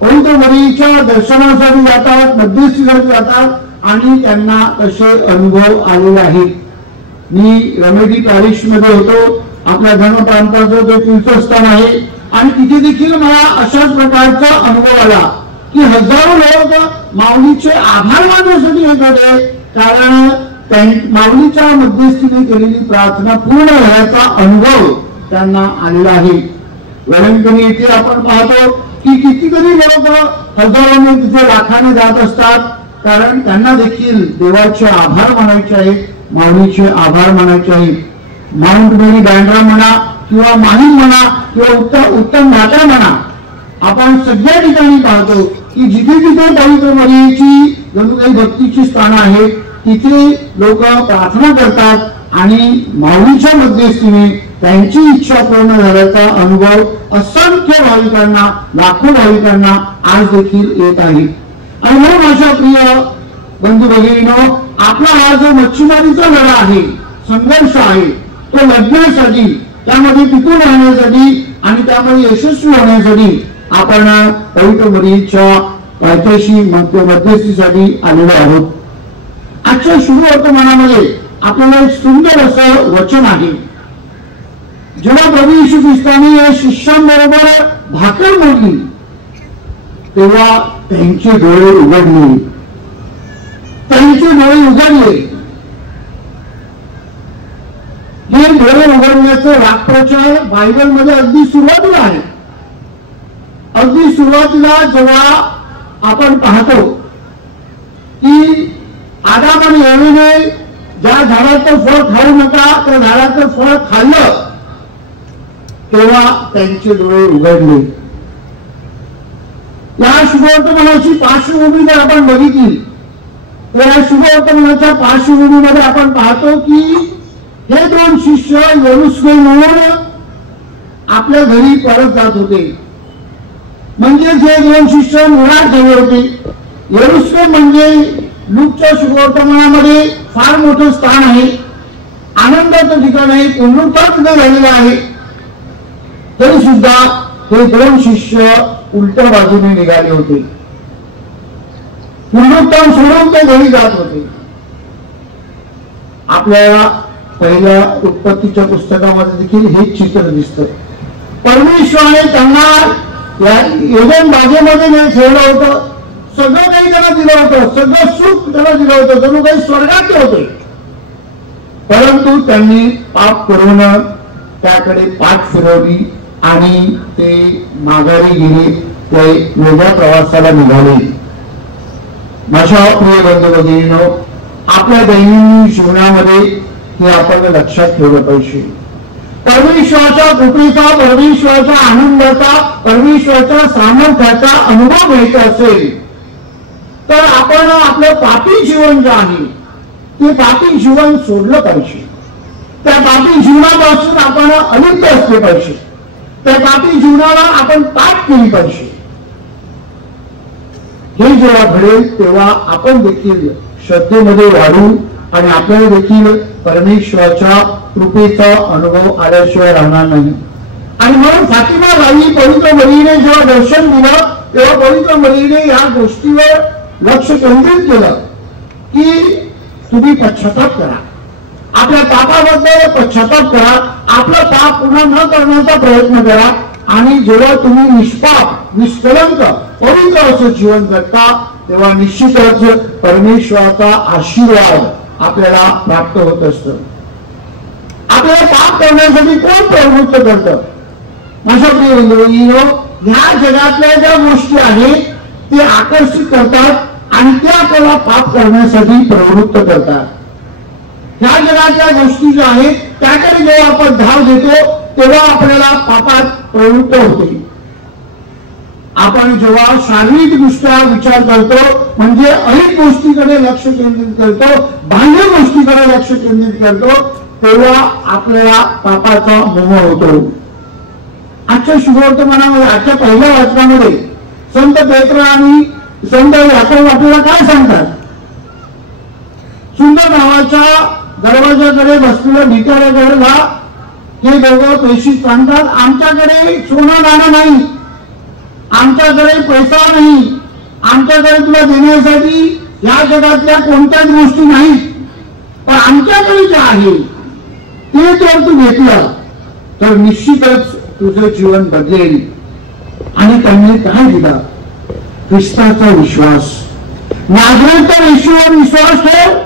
पवित्र मरियेच्या दर्शनासाठी जातात, मध्यस्थीसाठी जातात आणि त्यांना असे अनुभव आलेले आहेत. मी रेमेडी पॅरिश मध्ये होतो आपल्या धर्मप्रांताचं ते तीर्थस्थान आहे आणि तिथे देखील मला अशाच प्रकारचा अनुभव आला की हजारो लोक माऊलीचे आभार मानण्यासाठी येत होते, कारण माऊलीच्या मध्यस्थीने केलेली प्रार्थना पूर्ण झाल्याचा अनुभव त्यांना आलेला आहे. वेळंकणी येथे आपण पाहतो की कितीतरी लोक हजारोने तिथे लाखाने जात असतात, कारण त्यांना देखील देवाचे आभार मानायचे आहेत, माऊलीचे आभार मानायचे आहेत. माउंट मेरी बँड्रा म्हणा किंवा माहीम म्हणा किंवा उत्तम घाटा म्हणा, आपण सगळ्या ठिकाणी पाहतो की जिथे जिथे पवित्र मरियेची जणू काही भक्तीची स्थानं आहेत तिथे लोक प्रार्थना करतात आणि माऊलीच्या मध्यस्थीने त्यांची इच्छा पूर्ण झाल्याचा अनुभव असंख्य भाविकांना, लाखो भाविकांना आज देखील येत आहे. आणि म्हणून माझ्या प्रिय बंधू भगिनींनो, आपला हा जो मच्छीमारीचा लढा आहे, संघर्ष आहे, तो लढण्यासाठी, त्यामध्ये टिकून राहण्यासाठी आणि त्यामध्ये यशस्वी होण्यासाठी आपण पवित्र मरियेच्या पायथ्याशी मध्यस्थीसाठी आलेलो आहोत. आजच्या शुभवर्तमानामध्ये आपल्याला एक सुंदर असं वचन आहे. जेव्हा प्रभू येशू ख्रिस्ताने या शिष्यांबरोबर भाकर मोडली तेव्हा त्यांचे डोळे उघडले, त्यांचे डोळे उघडले. हे डोळे उघडण्याचं वाक्प्रचार बायबलमध्ये अगदी सुरुवातीला आहे. अगदी सुरुवातीला जेव्हा आपण पाहतो की आदाम आणि एव्हाने ज्या झाडाचं फळ खाऊ नका त्या झाडाचं फळ खाल्लं तेव्हा त्यांचे डोळे उघडले. या शुभवर्तमानाची पार्श्वभूमी जर आपण बघितली तर या शुभवर्तमानाच्या पार्श्वभूमीमध्ये आपण पाहतो की हे दोन शिष्य येरुशलेमहून आपल्या घरी परत जात होते. म्हणजे हे दोन शिष्य मुळात झाले होते. येरुशलेम म्हणजे लूकच्या शुभवर्तमानामध्ये फार मोठं स्थान आहे, आनंदाचं ठिकाण आहे, पुनरुत्थान तिथे झालेलं आहे. तरी सुद्धा हे दोन शिष्य उलट्या बाजूने निघाले होते. पुनरुत्थान सोडून ते घरी जात होते. आपल्याला पहिल्या उत्पत्तीच्या पुस्तकामध्ये देखील हेच चित्र दिसतं. परमेश्वराने त्यांना या एदेन बागेमध्ये ठेवलं होतं, सगळं काही त्याला दिलं होतं, सगळं सुख त्याला दिलं होतं, जणू काही स्वर्गाचे होते. परंतु त्यांनी पाप करून त्याकडे पाठ फिरवली आणि ते माघारी गेले, ते वेगळ्या प्रवासाला निघाले. माझ्या प्रिय बंधू भगिनींनो, आपल्या दैनंदिन जीवनामध्ये हे आपण लक्षात ठेवलं पाहिजे. परमेश्वराच्या कृपेचा, परमेश्वराच्या आनंदाचा, परमेश्वराच्या सामर्थ्याचा अनुभव घ्यायचा असेल तर आपण आपलं पापी जीवन जे आहे ते पापी जीवन सोडलं पाहिजे. त्या पापी जीवनापासून आपण अलिप्त असले पाहिजे. त्या पापी जीवनाला आपण पाठ केली पाहिजे. हे जेव्हा घडेल तेव्हा आपण देखील श्रद्धेमध्ये वाढू आणि आपल्याला देखील परमेश्वराच्या कृपेचा अनुभव आल्याशिवाय राहणार नाही. आणि म्हणून फातिमा बाई पवित्र मरियेने जेव्हा दर्शन दिलं तेव्हा पवित्र मरियेने या गोष्टीवर लक्ष केंद्रित केलं की तुम्ही पश्चाताप करा, आपल्या पापाबद्दल पश्चाताप करा, आपलं पाप पुन्हा न करण्याचा प्रयत्न करा आणि जेव्हा तुम्ही निष्पाप, निष्कलंक, पवित्र असं जीवन जगता तेव्हा निश्चितच परमेश्वराचा आशीर्वाद आपल्याला प्राप्त होत असतं. आपल्याला पाप करण्यासाठी कोण प्रवृत्त करतं? माझ्या प्रिय बंधूंनो, ह्या जगातल्या ज्या गोष्टी आहेत ते आकर्षित करतात आणि ते आपल्याला पाप करण्यासाठी प्रवृत्त करतात. ह्या जगातल्या गोष्टी ज्या आहेत त्याकडे जेव्हा आपण धाव देतो तेव्हा आपल्याला पापात प्रवृत्त होते. आपण जेव्हा शारीरिक दृष्ट्या विचार करतो म्हणजे अनेक गोष्टीकडे लक्ष केंद्रित करतो, बाह्य गोष्टीकडे लक्ष केंद्रित करतो, तेव्हा आपल्याला पापाचा मोह होतो. आजच्या शुभवर्तमानामध्ये, आजच्या पहिल्या वाचनामध्ये संत पेत्र आणि संत याकोब आपल्याला काय सांगतात? सुंदर नावाच्या दरवाजाकडे बसलेल्या भिकाऱ्याकडे हे दोघं पेशी सांगतात, आमच्याकडे सोनं नाणं नाही, आमच्याकडे पैसा नाही, आमच्याकडे तुला देण्यासाठी या जगातल्या कोणत्याच गोष्टी नाहीत, पण आमच्याकडे जे आहे ते जर तू घेतलं तर निश्चितच तुझं जीवन बदलेल. आणि त्यांनी काय दिला? ख्रिस्ताचा विश्वास. नाझरेथचा येशूवर विश्वास ठेव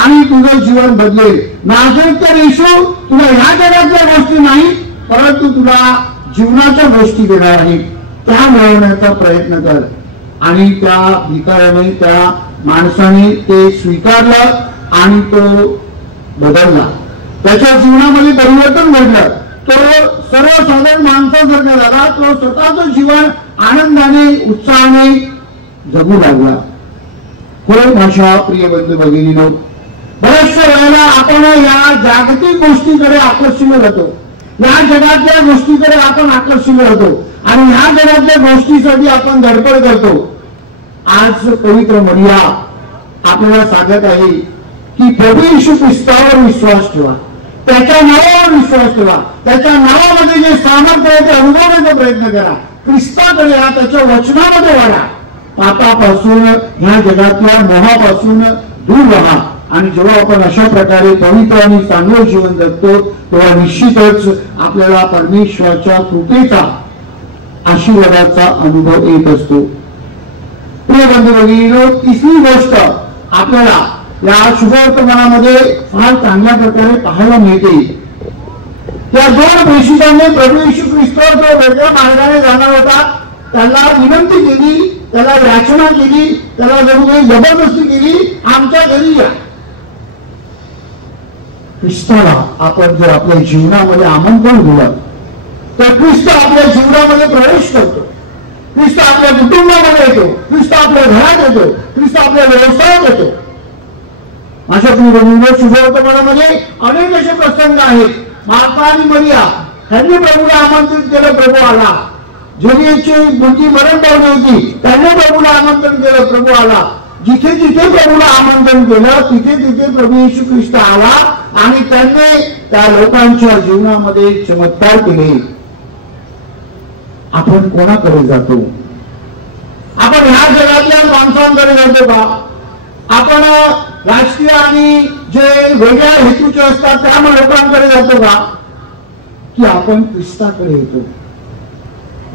आणि तुझं जीवन बदलेल. नाझरेथचा येशू तुला ह्या जगातल्या गोष्टी नाही, परंतु तुला जीवनाच्या गोष्टी देणार आहे. त्या मिळवण्याचा प्रयत्न कर. आणि त्या भिकाऱ्याने, त्या माणसाने ते स्वीकारलं आणि तो बदलला. त्याच्या जीवनामध्ये परिवर्तन घडलं. तो सर्वसाधारण माणसासारखा झाला. तो स्वतःचं जीवन आनंदाने, उत्साहाने जगू लागला. हो माझ्या प्रिय बंधू भगिनींनो, बऱ्याचशा वेळेला आपण या जागतिक गोष्टीकडे आकर्षित जातो. या जगातल्या गोष्टीकडे आपण आकर्षित होतो आणि ह्या जगातल्या गोष्टीसाठी आपण धडपड करतो. आज पवित्र मरिया आपल्याला सांगत आहे की प्रभू येशू ख्रिस्तावर विश्वास ठेवा, त्याच्या नावावर विश्वास ठेवा, त्याच्या नावामध्ये जे सामर्थ्य आहे ते अनुभवण्याचा प्रयत्न करा. ख्रिस्ताकडे या, त्याच्या वचनामध्ये वाढा. पापापासून, ह्या जगातल्या मोहापासून दूर राहा. आणि जेव्हा आपण अशा प्रकारे पवित्र आणि चांगलं जीवन जगतो तेव्हा निश्चितच आपल्याला परमेश्वराच्या कृपेचा, आशीर्वादाचा अनुभव येत असतो. प्रिय बंधू भगिनींनो, तिसरी गोष्ट आपल्याला या शुभवर्तमानामध्ये फार चांगल्या प्रकारे पाहायला मिळते. त्या दोन प्रेषितांनी प्रभू येशू ख्रिस्तावर जो वेगळ्या मार्गाने जाणार होता त्याला विनंती केली, त्याला याचना केली, त्याला जणू काही जबरदस्ती केली, आमच्या घरी या. ख्रिस्ताला आपण जर आपल्या जीवनामध्ये आमंत्रण दिलं तर ख्रिस्त आपल्या जीवनामध्ये प्रवेश करतो. ख्रिस्त आपल्या कुटुंबामध्ये येतो, ख्रिस्त आपल्या घरात येतो, ख्रिस्त आपल्या व्यवसायात येतो. माझ्या प्रिय शुभवर्तमानामध्ये अनेक असे प्रसंग आहेत. मार्था आणि मरिया त्यांनी प्रभूला आमंत्रित केलं, प्रभू आला. जेलीची मुलगी मरण पावली होती, त्यांनी प्रभूला आमंत्रण केलं, प्रभू आला. जिथे जिथे प्रभूला आमंत्रण केलं तिथे तिथे प्रभू येशू ख्रिस्त आला आणि त्यांनी त्या लोकांच्या जीवनामध्ये चमत्कार केले. आपण कोणाकडे जातो? आपण ह्या जगातल्या माणसांकडे जातो का? आपण राजकीय आणि जे वेगळ्या हेतूचे असतात त्या लोकांकडे जातो का? की आपण ख्रिस्ताकडे येतो?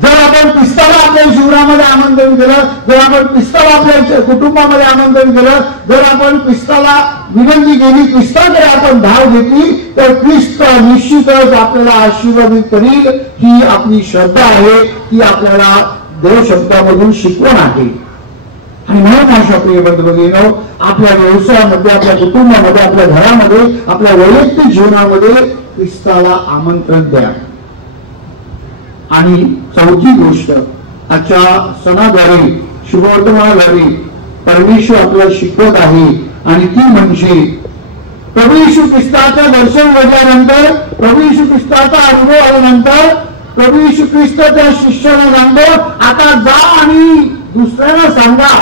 जर आपण ख्रिस्ताला आपल्या जीवनामध्ये आमंत्रण केलं, जर आपण ख्रिस्ताला आपल्या कुटुंबामध्ये आमंत्रण केलं, जर आपण ख्रिस्ताला विनंती केली, ख्रिस्ताकडे आपण धाव घेतली, तर ख्रिस्त निश्चितच आपल्याला आशीर्वादित करील. ही आपली श्रद्धा आहे, ती आपल्याला देवशब्दामधून शिकवण आहे. आणि म्हणून माझ्या प्रिय बंधू भगिनींनो, आपल्या व्यवसायामध्ये, आपल्या कुटुंबामध्ये, आपल्या घरामध्ये, आपल्या वैयक्तिक जीवनामध्ये ख्रिस्ताला आमंत्रण द्या. आणि चौथी गोष्ट आजच्या सणाद्वारे, शुभवर्तमानाद्वारे परमेश्वर आपल्याला शिकवत आहे आणि ती म्हणजे प्रभू येशू ख्रिस्ताचं दर्शन घडल्यानंतर, प्रभू येशू ख्रिस्ताचा अनुभव आल्यानंतर प्रभू येशू ख्रिस्त त्या शिष्याला सांगतो, आता जा आणि दुसऱ्यांना सांगा.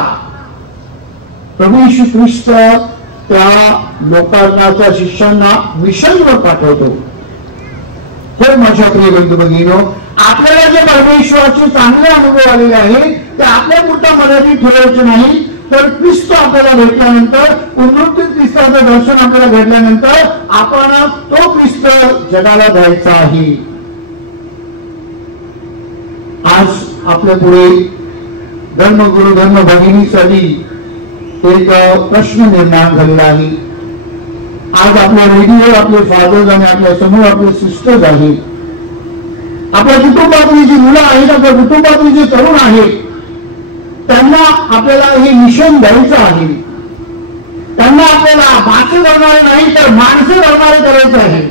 प्रभू येशू ख्रिस्त त्या लोकांना, त्या शिष्यांना मिशनवर पाठवतो. तर माझ्या प्रिय बंधू भगिनींनो, आपल्याला जे परमेश्वराचे चांगले अनुभव आलेले आहेत ते आपल्या पुरता मर्यादित ठेवायचे नाही, तर ख्रिस्त आपल्याला भेटल्यानंतर, पुनरुत्थित ख्रिस्ताचं दर्शन आपल्याला घडल्यानंतर आपण तो ख्रिस्त जगाला द्यायचा आहे. आज आपल्या पुढे धर्मगुरु, धर्म भगिनीसाठी एक प्रश्न निर्माण झालेला आहे. आज आपल्या रेडिओ, आपले फादर्स आणि आपल्या समोर आपले सिस्टर्स आहेत. आपल्या कुटुंबातली जी मुलं आहेत, आपल्या कुटुंबातली जे तरुण आहेत, त्यांना आपल्याला हे मिशन द्यायचं आहे. त्यांना आपल्याला भाषे करणारे नाही तर माणसे करणारे करायचे आहे.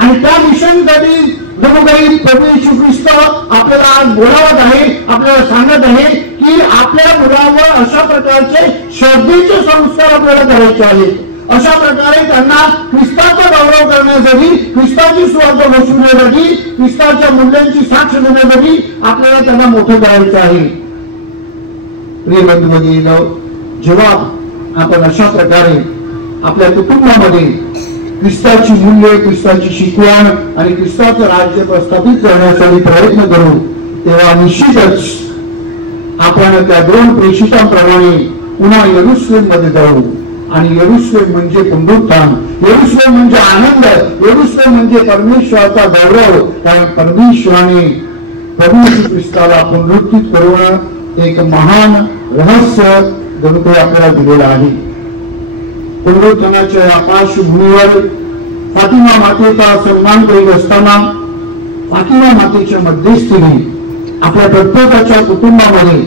आणि त्या मिशनसाठी जणू काही प्रभू येशू ख्रिस्त आपल्याला आज बोलावत आहे, आपल्याला सांगत आहे की आपल्या मुलावर अशा प्रकारचे श्रद्धेचे संस्कार आपल्याला करायचे आहेत. अशा प्रकारे त्यांना ख्रिस्ताचा गौरव करण्यासाठी, ख्रिस्ताची सुवार्ता घोषवण्यासाठी, ख्रिस्ताच्या मूल्यांची साक्ष देण्यासाठी आपल्याला त्यांना मोठं करायचं आहे. प्रिय बंधू भगिनींनो, जेव्हा आपण अशा प्रकारे आपल्या कुटुंबामध्ये ख्रिस्ताची मूल्य, ख्रिस्ताची शिकवण आणि ख्रिस्ताचं राज्य प्रस्थापित करण्यासाठी प्रयत्न करू, तेव्हा निश्चितच आपण त्या दोन प्रेषितांप्रमाणे पुन्हा यरूशलेम मध्ये जाऊ आणि यरुशलेम म्हणजे पुनरुत्थान, यरुशलेम म्हणजे आनंद, यरुशलेम म्हणजे परमेश्वराचा गौरव. कारण परमेश्वराने प्रभू येशू ख्रिस्ताला पुनरुत्थित करून एक महान रहस्य जणू काही आपल्याला दिलेलं आहे. पुनरुत्थानाच्या आकाशभूमीवर फातिमा मातेचा सन्मान करीत असताना फातिमा मातेच्या मध्यस्थीने आपल्या प्रत्येकाच्या कुटुंबामध्ये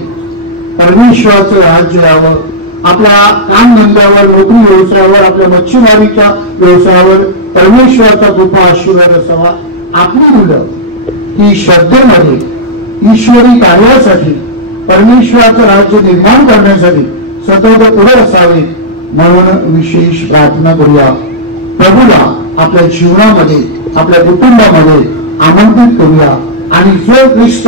परमेश्वराचं राज्य यावं, आपल्या कामधंद्यावर, नोकरी व्यवसायावर, आपल्या मच्छीमारीच्या व्यवसायावर परमेश्वराचा कृपा आशीर्वाद असावा. आपली मुलं ही श्रद्धेमध्ये ईश्वरी कार्यासाठी, परमेश्वराचं राज्य निर्माण करण्यासाठी सतत पुढे असावे म्हणून विशेष प्रार्थना करूया. प्रभूला आपल्या जीवनामध्ये, आपल्या कुटुंबामध्ये आमंत्रित करूया. आणि जो ख्रिस्त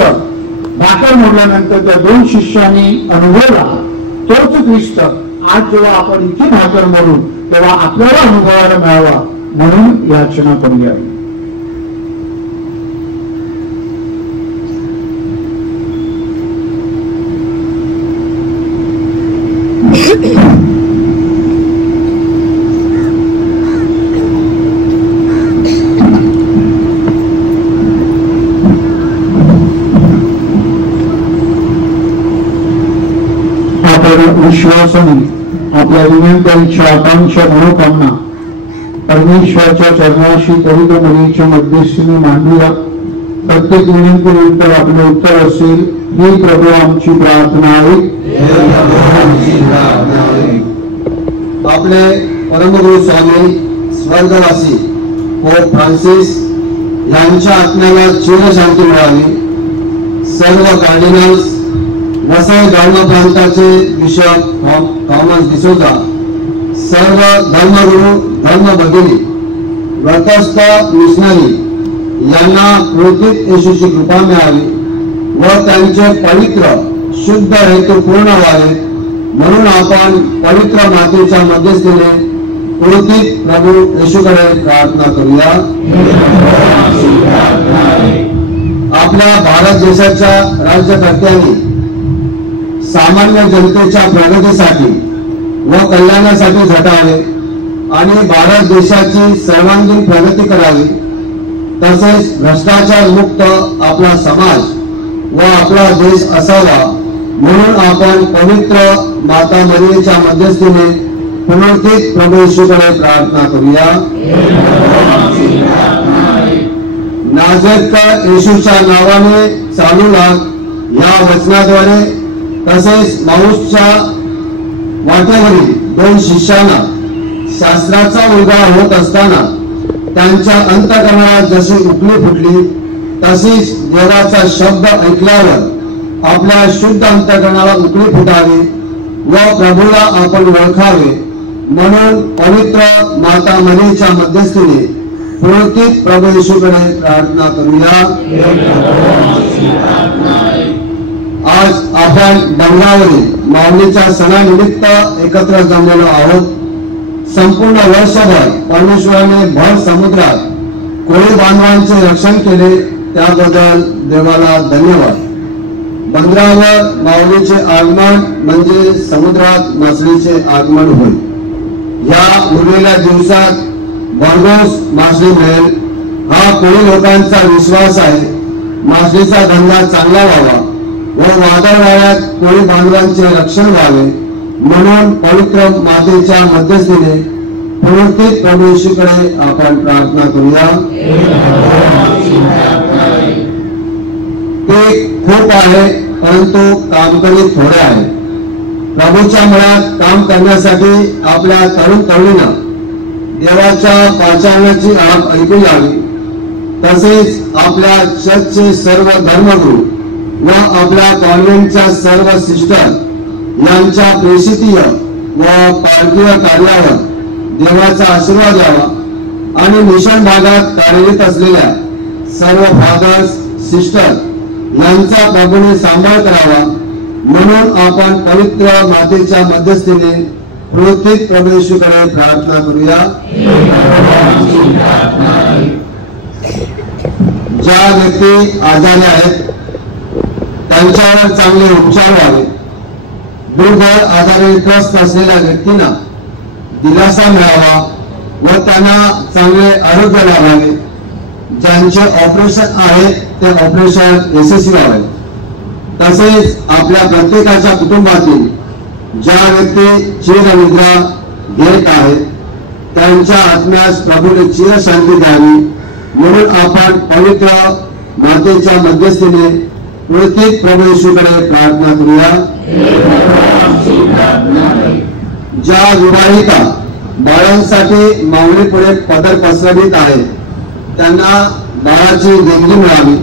भाकर मोडल्यानंतर त्या 2 शिष्यांनी अनुभवला, तोच ख्रिस्त आज जेव्हा आपण इथे भाकर मोडू तेव्हा आपल्याला अनुभवायला मिळावा म्हणून याचना करूया. विश्वासाने आपल्या विनंत्यांच्या आकांक्षा मनोकामना परमेश्वराच्या चरणाशी पवित्र मुलीच्या मध्यस्थीने मांडूया. प्रत्येक विनंती नंतर आपले उत्तर असेल, ही प्रभू आमची प्रार्थना आहे. आपले परमगुरु स्वामी स्वर्गवासी पोप फ्रान्सिस यांच्या आत्म्याला चिरशांती मिळावी. सर्व कार्डिनल्स, वसई धर्म प्रांताचे बिशप थॉमस डिसोजा, सर्व धर्मगुरु, धर्म भगिनी, व्रतस्थ मिशनरी यांना पृथ्वीत येशूची कृपा मिळावी व त्यांचे पवित्र शुद्ध हेतू पूर्ण व्हावे म्हणून आपण पवित्र मातेच्या मध्यस्थीने पृथ्वीत प्रभू येशूकडे प्रार्थना करूया. आपल्या भारत देशाच्या राज्यकर्त्यांनी सामान्य जनतेच्या प्रगतीसाठी व कल्याणासाठी झटावे आणि भारत देशाची सर्वांगीण प्रगती करावी. तसेच भ्रष्टाचार मुक्त आपला समाज व आपला देश असावा म्हणून आपण पवित्र माता मरियेच्या मध्यस्थीने पुनरुत्थित प्रभू येशूकडे प्रार्थना करूया. नाझरेथच्या येशूच्या नावाने चालू लाग या वचनाद्वारे तसेच माऊसच्या वाटेवरील 2 शिष्यांना शास्त्राचा उलगडा होत असताना त्यांच्या अंतःकरणात जशी उकळी फुटली तशीच देवाचा शब्द ऐकल्यावर आपल्या शुद्ध अंतःकरणाला उकळी फुटावी व प्रभूला आपण ओळखावे म्हणून पवित्र माता मरियेच्या मध्यस्थीने पुनरुत्थित प्रभू येशूकडे प्रार्थना करूया. आज आपण डोंगरावरील माऊलीच्या सणानिमित्त एकत्र जमलेलो आहोत. संपूर्ण वर्षभर परमेश्वराने भर समुद्रात कोळी बांधवांचे रक्षण केले, त्याबद्दल देवाला धन्यवाद. बंदरावर माऊलीचे आगमन म्हणजे समुद्रात मासळीचे आगमन होईल. या उरलेल्या दिवसात भरघोस मासळी मिळेल हा कोळी लोकांचा विश्वास आहे. मासळीचा धंदा चांगला व्हावा व वादळ वाड्यात कोळी बांधवांचे रक्षण व्हावे म्हणून पवित्र मातेच्या मध्यस्थीने पुनरुत्थित प्रभू येशूकडे आपण प्रार्थना करूया. ते खूप आहे परंतु कामकरी थोडे आहे. प्रभूच्या मुळात काम करण्यासाठी आपल्या तरुण तरुणींना देवाच्या पाचारणाची आग ऐकू यावी. तसेच आपल्या चर्चचे सर्व धर्मगुरू व आपल्या कॉन्व्हेंटच्या सर्व सिस्टर यांच्या प्रेषितीय व पालकीय कार्यावर देवाचा आशीर्वाद यावा आणि मिशन भागात कार्यरत असलेल्या सर्व फादर्स, सिस्टर यांचा प्रभूने सांभाळ करावा म्हणून आपण पवित्र मातेच्या मध्यस्थीने पुनरुत्थित प्रभू येशूकडे प्रार्थना करूया. ज्या व्यक्ती आजारी आहेत त्यांच्यावर चांगले उपचार व्हावे. दुर्बळ आजारी त्रस्त असलेल्या व्यक्तींना दिलासा मिळावा व त्यांना चांगले आरोग्य लाभावे, ज्यांचे ऑपरेशन आहेत ते ऑपरेशन यशस्वी व्हावे, तसेच आपल्या प्रत्येकाच्या कुटुंबातील ज्या व्यक्ती चिरनिद्रा घेत आहेत त्यांच्या आत्म्यास प्रभूने चिरशांती द्यावी म्हणून आपण पवित्र मातेच्या मध्यस्थीने कृतीत प्रभू येशूकडे प्रार्थना करूया। ज्या विवाहिता बाळांसाठी माऊली पुढे पदर पसरवित आहेत त्यांना बाळाची देणगी मिळावी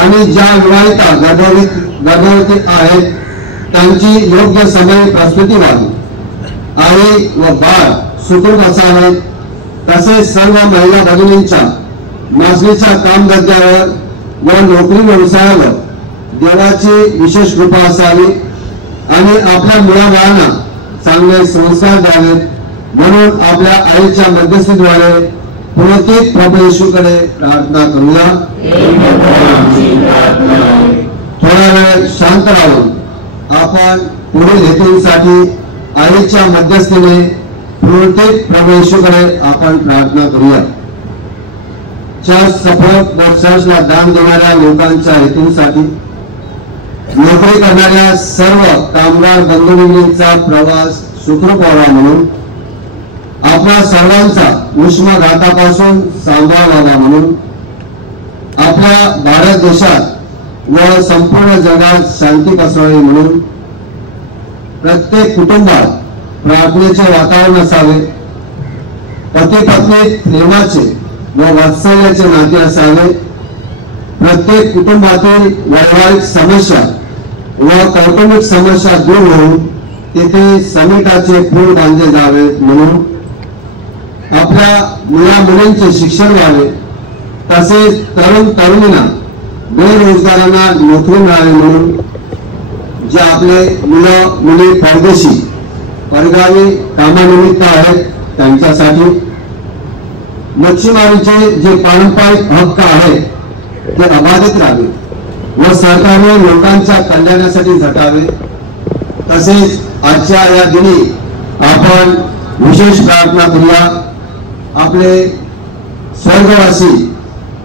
आणि ज्या विवाहिता गर्भवती आहेत त्यांची योग्य समय प्रस्तुती व्हावी, आई व बाळ सुखरूप असावे, तसेच सर्व महिला भगिनींच्या नोकरीच्या कामधंद्यावर व नोकरी व्यवसायावर देवाची विशेष कृपा असावी आणि आपल्या मुलाबाळांना चांगले संस्कार द्यावेत म्हणून आपल्या आईच्या मध्यस्थीद्वारे पुनरुत्थित प्रभू येशूकडे प्रार्थना करूया। थोडा वेळ शांत राहून आपण पुढील हेतूंसाठी आईच्या मध्यस्थीने पुनरुत्थित प्रभू येशूकडे आपण प्रार्थना करूया। चर्च सपोर्ट व चर्चला दान देणाऱ्या लोकांच्या हेतूंसाठी, नोकरी करणाऱ्या सर्व कामगार बंधू भगिनींचा प्रवास सुखरूप व्हावा म्हणून, आपल्या सर्वांचा उष्माघातापासून सांभाळ व्हावा म्हणून, आपल्या भारत देशात व संपूर्ण जगात शांती पसरावी म्हणून, प्रत्येक कुटुंबात प्रार्थनेचे वातावरण असावे, पती पत्नी प्रेमाचे व वात्सल्याचे नाते असावे, प्रत्येक कुटुंबातील व्यावहारिक समस्या व कौटुंबिक समस्या दूर होऊन तेथे समिटाचे पूल बांधले जावे म्हणून, आपल्या मुला मुलींचे शिक्षण व्हावे, तसेच तरुण तरुणींना बेरोजगारांना नोकरी मिळावी म्हणून, जे आपले मुलं मुली परदेशी परगावी कामानिमित्त आहेत त्यांच्यासाठी, मच्छीमारीचे जे पारंपरिक हक्क आहेत ते अबाधित राहावे व सरकारने लोकांच्या कल्याणासाठी झटावे, तसेच आजच्या या दिनी आपण विशेष प्रार्थना करूया। आपले स्वर्गवासी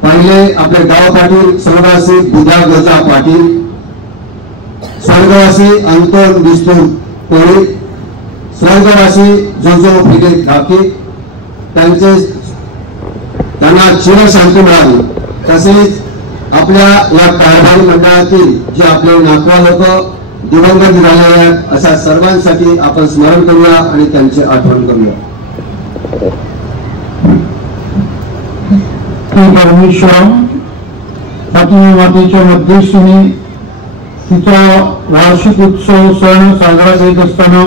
पहिले आपले गाव पाटील स्वर्गवासी बुधा गजा पाटील, स्वर्गवासी अंतोन बिस्तून कोळी, स्वर्गवासी जोजो फिगे धाकी, त्यांना चिरशांती मिळावी, तसेच आपल्या या कारभारी मंडळातील जे आपले नातवा लोक दिवंगत झाले आहेत अशा सर्वांसाठी आपण स्मरण करूया आणि त्यांची आठवण करूया। परमेश्वर फातिमा मातेच्या मध्यस्थीने तिचा वार्षिक उत्सव सण साजरा करीत असताना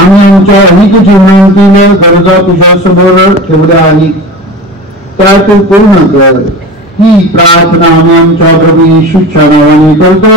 आम्ही आमच्या अनेक जीवनातील गरजा तुझ्यासमोर ठेवल्या आहेत, त्या तू पूर्ण कर ही प्रार्थना आम्ही आमच्या प्रभू येशूच्या नावाने करतो।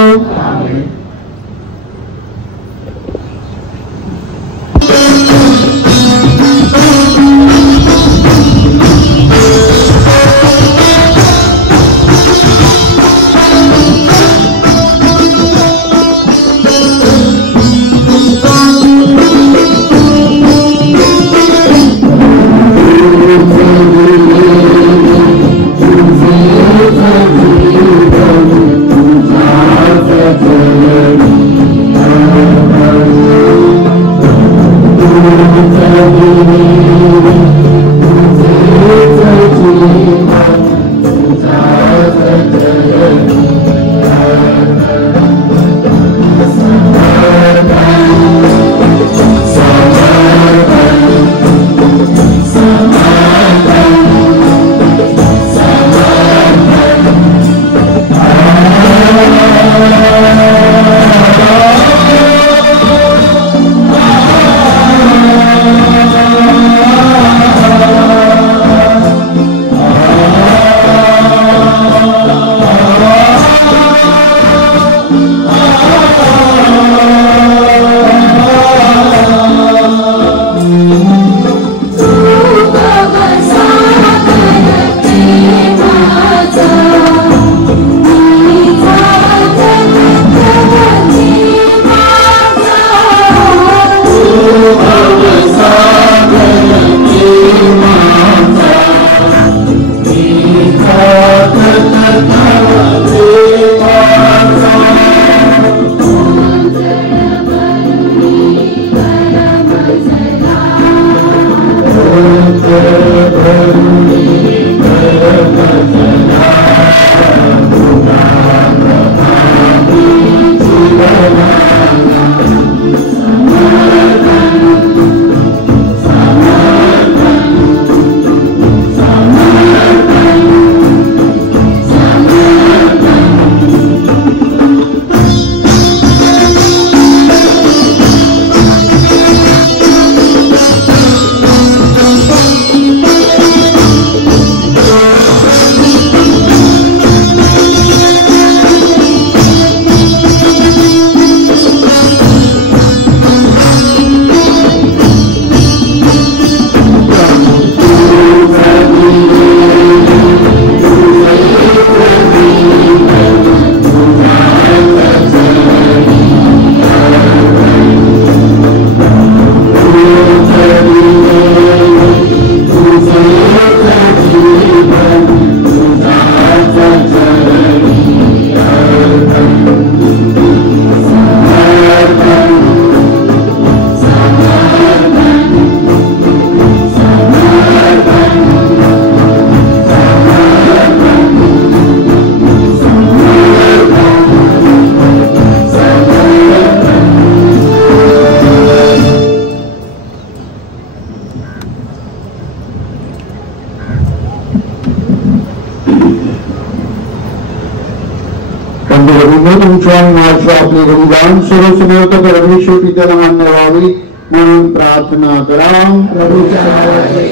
आपले बलिदान सर्वसमर्थ परमेश्वर पित्याला मान्य व्हावे म्हणून प्रार्थना करा. प्रभूच्या नावाचे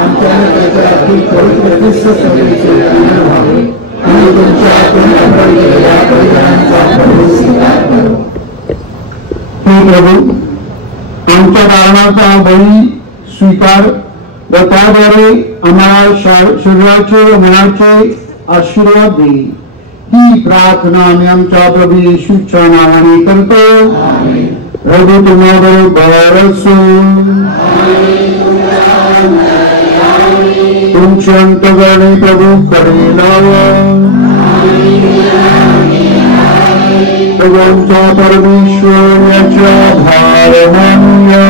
आमच्या आणि तुमच्या प्रभू आमच्या कारणाचा बळी स्वीकार व त्याद्वारे आम्हाला शरीराचे व मनाचे आशीर्वाद दे. ही प्रार्थना आम्ही आमच्या प्रभू येशूच्या नावाने करतो. प्रभू तुम्हाबरोबर असो. तुमचे अंतकरणे प्रभूकडे लावा. प्रभू आमच्या परमेश्वर याचे आभार मानूया.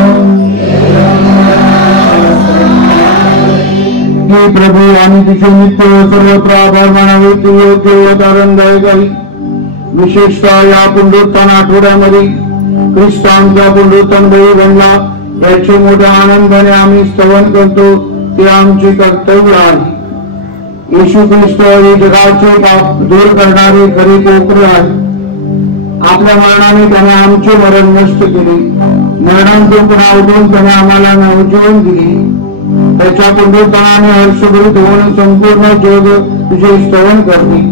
हे प्रभू आम्ही तिचे नित्य सर्वत्र आभार मानावे. ते योग्य व आनंददायक आहे. विशेषतः या पुनरुत्थान आठवड्यामध्ये ख्रिस्तांचा पुनरुत्थान बळी बनला याचे मोठ्या आनंदाने आम्ही स्तवन करतो. ते आमचे कर्तव्य आहे. येशू ख्रिस्त हे जगाचे पाप दूर करणारे खरे पोकरे आहे. आपल्या मरणाने त्याने आमचे मरण नष्ट केले. मरणांतून पुन्हा उठून त्याने आम्हाला नवजीवन दिले. त्याच्या पुनरुत्थानाने हर्षभरीत होऊन संपूर्ण जग तुझे स्तवन करते.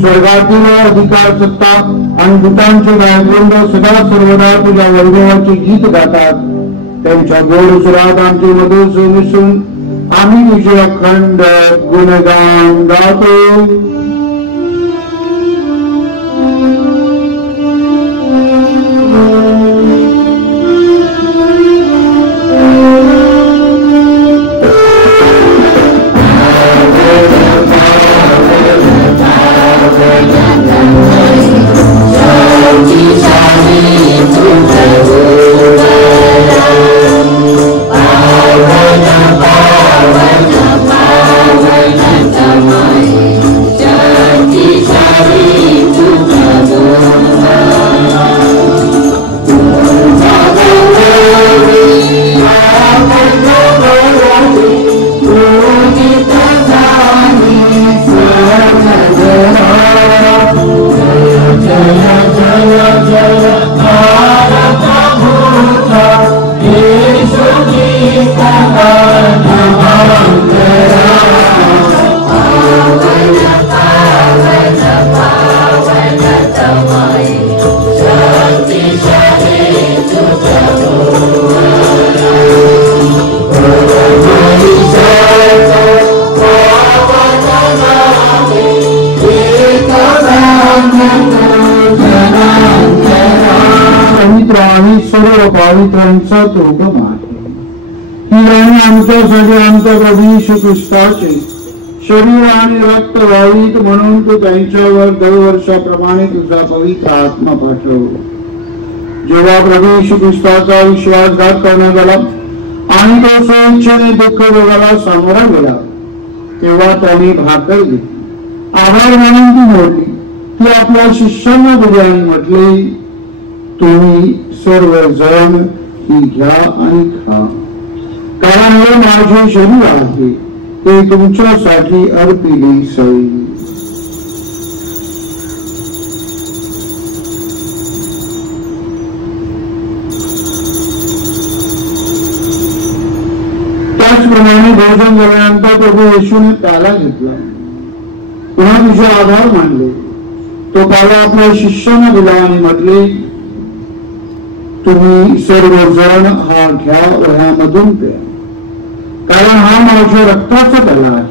स्वर्गातील अधिकार सत्ता आणि भूतांचे गायवृंद सदा सर्वदा तुझ्या वैभवाचे गीत गातात. त्यांच्या गोड सुरात आमचे मधुर मिसळून आम्ही तुझे अखंड गुणगान गातो. पवित्रांचा तो उगम आहे. ही राणी आमच्यासाठी आमच्या प्रभू येशू ख्रिस्ताचे शरीर आणि रक्त व्हावीत म्हणून तू त्यांच्यावर दरवर्षाप्रमाणे तुझा पवित्र आत्मा पाठव. जेव्हा प्रभू येशू ख्रिस्ताचा विश्वासघात करण्यात आला आणि तो स्वेच्छेने दुःख भोगायला सामोरा गेला, तेव्हा त्याने भाकर घेतली, आभार मानून ती मोडली, ती आपल्या शिष्यांना दिली आणि म्हटले, तुम्ही सर्वजण ही घ्या आणि खा, कारण हे माझे शरीर आहे, ते तुमच्यासाठी अर्पिले जाईल. त्याचप्रमाणे भोजन झाल्यानंतर प्रभू येशूने प्याला घेतला, पुन्हा तुझे आभार मानले, तो प्याला आपल्या शिष्यांना दिला आणि म्हटले, तुम्ही सर्वजण हा घ्या व ह्यामधून प्या, कारण हा माझ्या रक्ताचा प्याला आहे,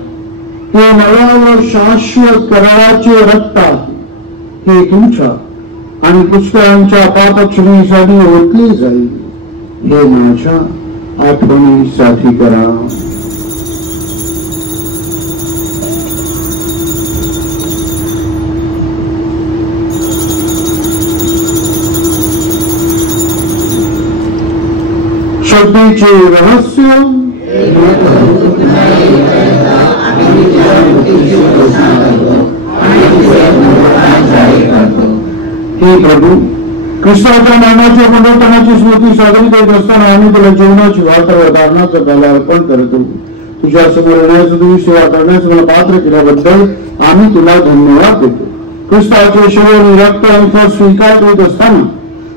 हे नव्या व शाश्वत कराराचे रक्त आहे, हे तुमच्या आणि पुष्कळांच्या पापक्षमीसाठी ओतले जाईल, हे माझ्या आठवणीसाठी करा. शक्तीचे रहस्य. हे प्रभू, ख्रिस्ताच्या मरणाची पुनरुत्थानाची स्मृती साजरी करीत असताना आम्ही तुला जीवनाची वार्ता व धारणाचा प्याला अर्पण करतो. तुझ्या समोर येण्याचं तुझी सेवा करण्याचं मला पात्र केल्याबद्दल आम्ही तुला धन्यवाद देतो. ख्रिस्ताचे शरीर आणि रक्त यांचा स्वीकार करीत असताना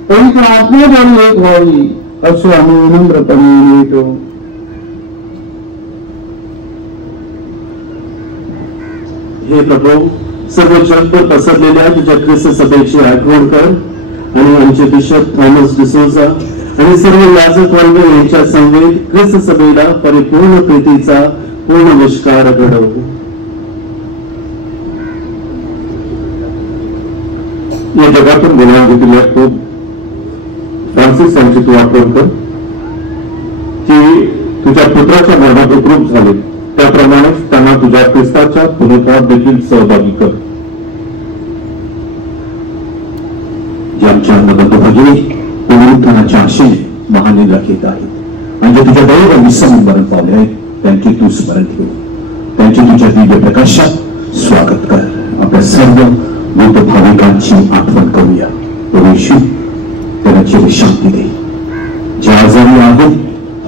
पवित्र आत्म्याद्वारे एक व्हावी असे आम्ही विनम्रपणे येतो. हे प्रभू, सर्व जगभर पसरलेल्या तुझ्या ख्रिस्त सभेची आठवण कर आणि आमचे बिशप थॉमस डिसोजा आणि सर्व याजक वर्ग यांच्या समवेत ख्रिस्त सभेला परिपूर्ण प्रीतीचा पूर्ण नमस्कार घडव. या जगातून बोलावून घेतलेल्या खूप फ्रान्सिस यांची तू आठवण कर की तुझ्या पुत्राच्या मरणात उपरूप झाले, त्याप्रमाणेच त्यांना तुझ्या ख्रिस्ताच्या पुनरुत्थानात देखील सहभागी कर. ज्यांच्या मनोभागी पुनरुत्थानाच्या आशेने महान राखीत आहेत आणि जे तुझ्या दैव विसरून मरण पावले आहेत, त्यांची तू स्मरण ठेव, त्यांची तुझ्या दिव्य प्रकाशात स्वागत कर. आपल्या सर्व मृत भाविकांची आठवण करूया. येशू त्यांना चिरशांती दे. जे आजारी आहेत,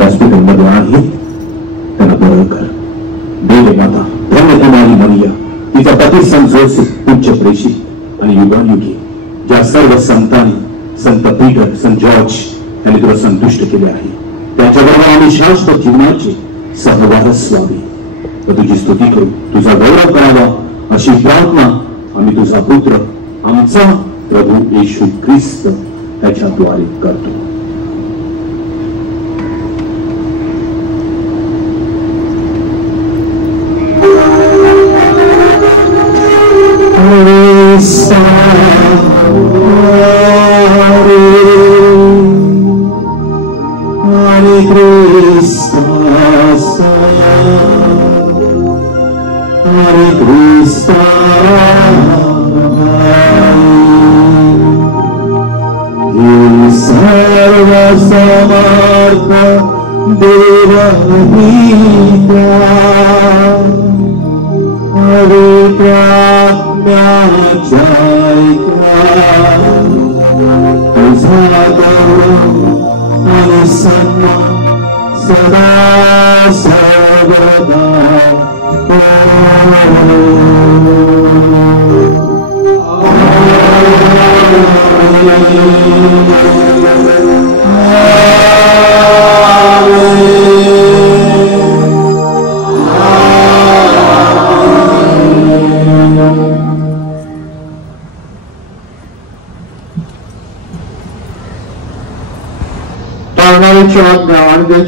हॉस्पिटलमध्ये आहेत, त्यांना बरं कर. देव माता धन्य कुमारी मरिया, तिचा पती संत जोसेफ पूज्य प्रेषित आणि युगानुयुगी ज्या सर्व संतांनी, संत पीटर, संत जॉर्ज यांनी तुला संतुष्ट केले आहे, त्याच्याबरोबर आम्ही शाश्वत जीवनाचे सहवास व्हावे व तुझी स्तुती करू, तुझा गौरव करावा अशी प्रार्थना आम्ही तुझा पुत्र आमचा प्रभू येशू ख्रिस्त त्याच्याद्वारे करतो.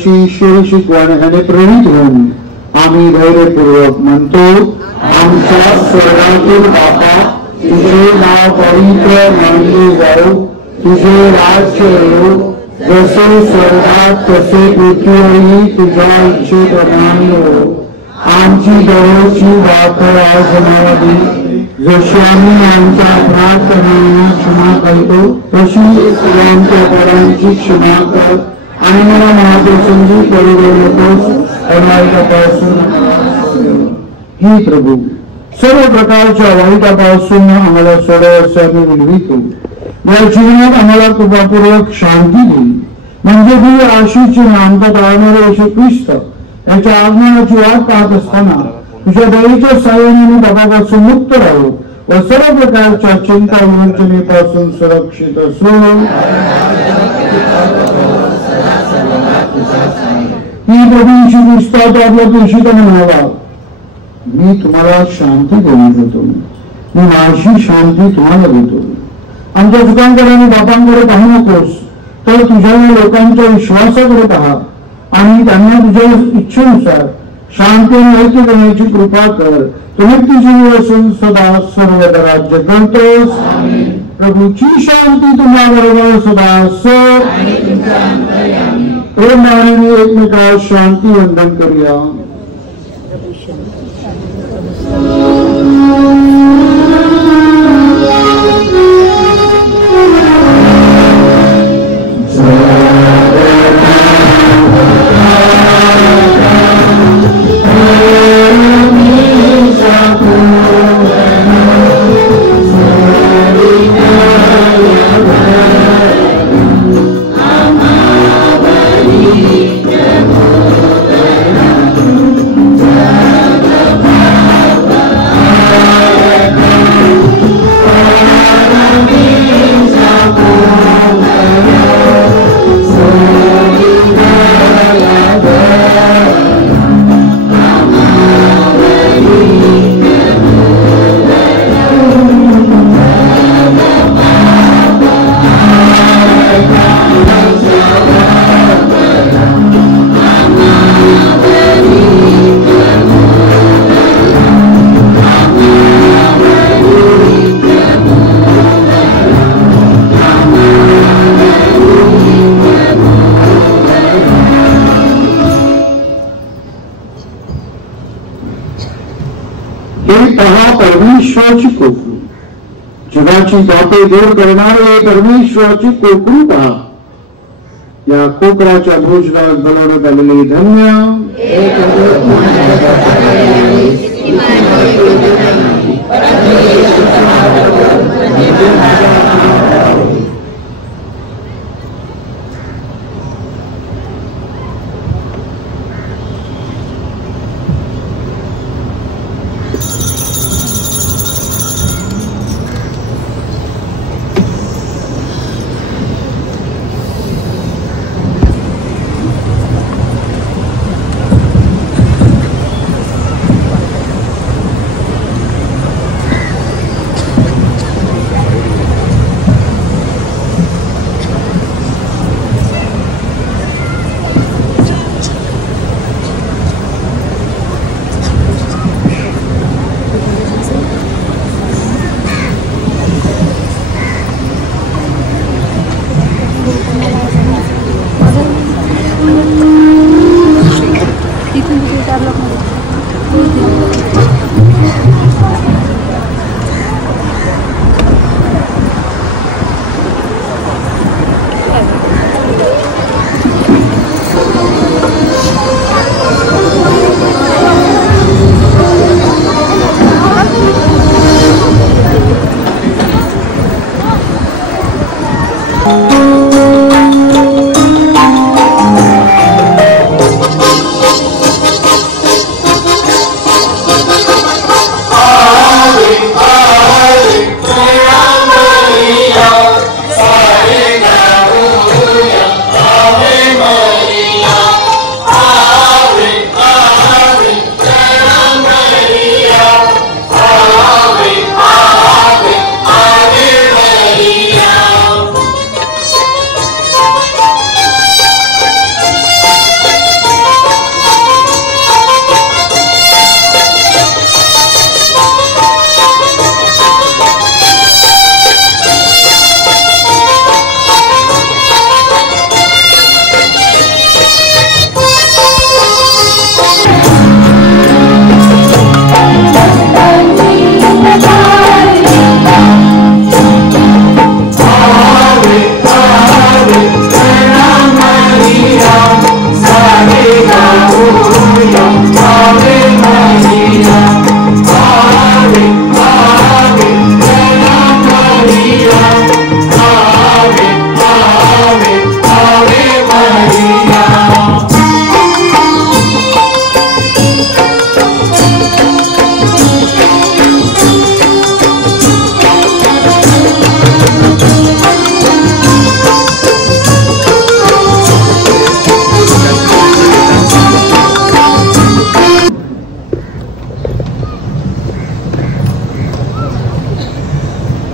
ईश्वरी शिकवण्याने प्रेरित होऊन आम्ही धैर्यपूर्वक म्हणतो, आमच्या स्वर्गातील बापा, तुझे नाव पवित्र मानले जाओ, तुझे राज्य येऊ, जसे स्वर्गात तसे पृथ्वीवरही तुझ्या इच्छेप्रमाणे हो. आमची दररोजची वापर आज आम्हाला दे. जशी आम्ही आमच्या प्रार्थनांना क्षमा करतो तशी आमच्या पारांची क्षमा कर आणि मला महाप्रसंगी पडू नकोस अनायकापासून. ही प्रभू सर्व प्रकारच्या वाईटापासून आम्हाला सोडवण्यास आम्ही विनवितो. या जीवनात आम्हाला कृपापूर्वक शांती दे, म्हणजे ही आशीची नामता टाळणारे येशू ख्रिस्त याच्या आगमनाची वाट पाहत असताना तुझ्या दयेच्या साह्याने पापापासून मुक्त राहू व सर्व प्रकारच्या चिंता वंचनेपासून सुरक्षित असू. ही प्रभूंची पुस्तक आपल्या तुळशीत म्हणावा, मी तुम्हाला शांती देऊन देतो, मी माझी शांती तुम्हाला देतो. आमच्या चुकांकडे आणि बापांकडे पाहू नकोस, तर तुझ्या लोकांच्या विश्वासाकडे पहा आणि त्यांना तुझ्या इच्छेनुसार शांती आणि ऐक्य देण्याची कृपा कर. तुम्ही तुझी असून सदा सर्व राज्य करतोस. प्रभूची शांती तुम्हा बरोबर सदा असो. प्रेमाने एकमेकाला शांती वंदन करूया. परमेश्वराची कोकरू, जगाची पापे दूर करणारे परमेश्वराची कोकरू पहा. या कोकराच्या भोजनात बनवण्यात आलेले धन्य.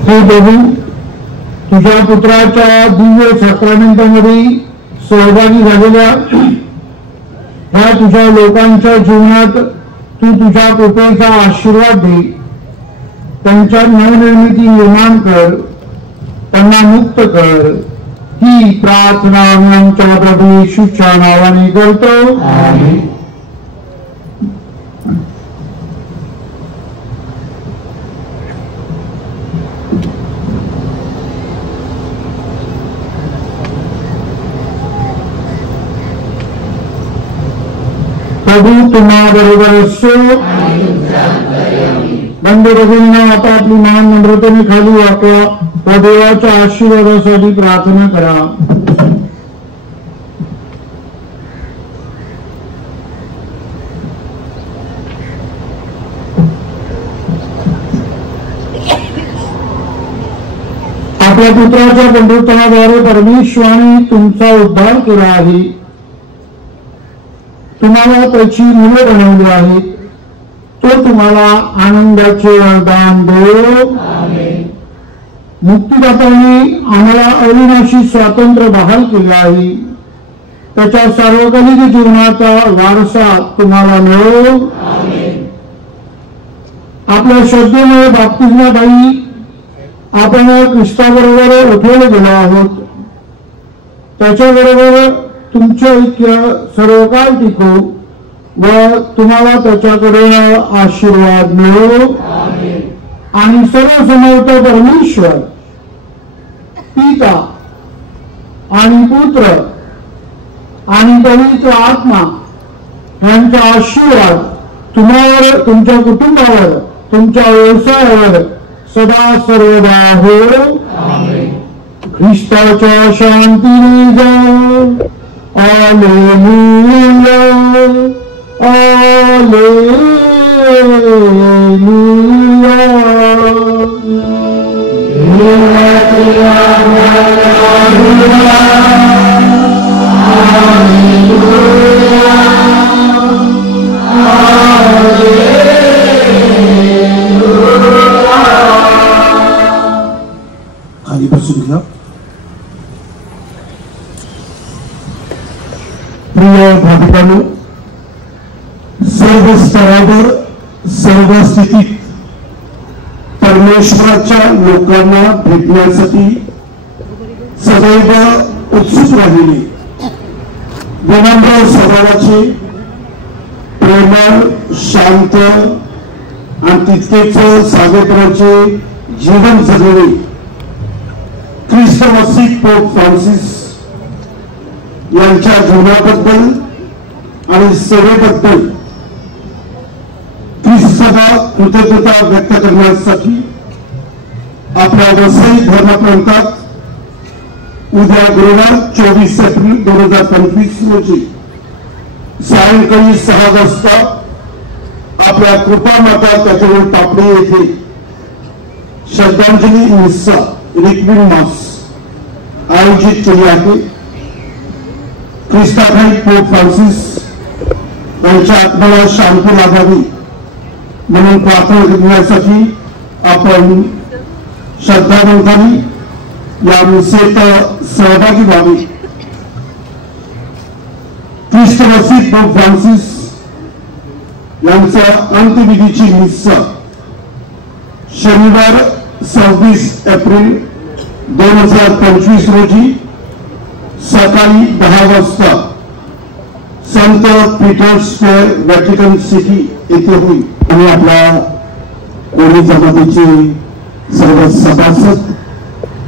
हे देवी, तुझ्या पुत्राच्या दिव्य साक्रामेंटामध्ये सहभागी झालेल्या ह्या तुझ्या लोकांच्या जीवनात तू तुझ्या कृपेचा आशीर्वाद दे. त्यांच्या नवनिर्मिती निर्माण कर, त्यांना मुक्त कर. ही प्रार्थना आमच्या प्रभू येशूच्या नावाने करतो. प्रभू तुम्हा बरोबर असो. बंद बघून आता आपली मान नम्रतेने खाली वाकवा व देवाच्या आशीर्वादासाठी प्रार्थना करा. आपल्या पुत्राच्या बंधुत्वाद्वारे परमेश्वराने तुमचा उद्धार केला आहे. तुम्हाला त्याची मुलं बनवली आहेत. तो तुम्हाला आनंदाचे वरदान दो. मुक्तिदात्याने आम्हाला अविनाशी स्वातंत्र्य बहाल केले आहे. त्याच्या सार्वकालिक जीवनाचा वारसा तुम्हाला मिळो. आपल्या श्रद्धेमुळे बाप्तिस्माबाई आपण ख्रिस्ताबरोबर उठवले गेलो आहोत. त्याच्याबरोबर तुमचे ऐक्य सर्व काळ टिको व तुम्हाला त्याच्याकडे आशीर्वाद मिळो. आणि सर्वसमर्थ परमेश्वर पिता आणि पुत्र आणि पवित्र आत्मा यांचा आशीर्वाद तुम्हावर, तुमच्या कुटुंबावर, तुमच्या व्यवसायावर सदा सर्वदा हो. ख्रिस्ताच्या शांतीने जाओ. Alleluia, Alleluia. खाली बसून घ्या. प्रिय भाविकांनो, सर्व स्तरावर सर्व स्थितीत परमेश्वराच्या लोकांना भेटण्यासाठी सदैव उत्सुक राहिली विनम्र स्वभावाचे, प्रेमळ, शांत आणि तितकेच साधेपणाचे जीवन जगणे ख्रिस्त मसीह पोप फ्रान्सिस यांच्या जीवनाबद्दल आणि सेवेबद्दल ख्रिस्ताला कृतज्ञता व्यक्त करण्यासाठी आपल्या वसई धर्मप्रांतात उद्या गुरुवार 24 एप्रिल 2025 रोजी सायंकाळी 6 वाजता आपल्या कृपा माता त्याच्यावर टापडे येथे श्रद्धांजली मिस्सा रिक्विन मास आयोजित केली आहे. ख्रिस्ताभाई पोप फ्रान्सिस यांच्या आत्म्याला शांती लाभावी म्हणून प्रार्थना करण्यासाठी आपण श्रद्धावंतांनी या मिसेत सहभागी व्हावे. ख्रिस्त मसीह पोप फ्रान्सिस यांच्या अंत्यविधीची मिस्सा शनिवार 26 एप्रिल 2025 रोजी सकाळी 10 वाजता संत पीटर स्क्वेअर व्हॅटिकन सिटी येथे होईल. आणि आपल्या कोणी जमातीचे सर्व सभासद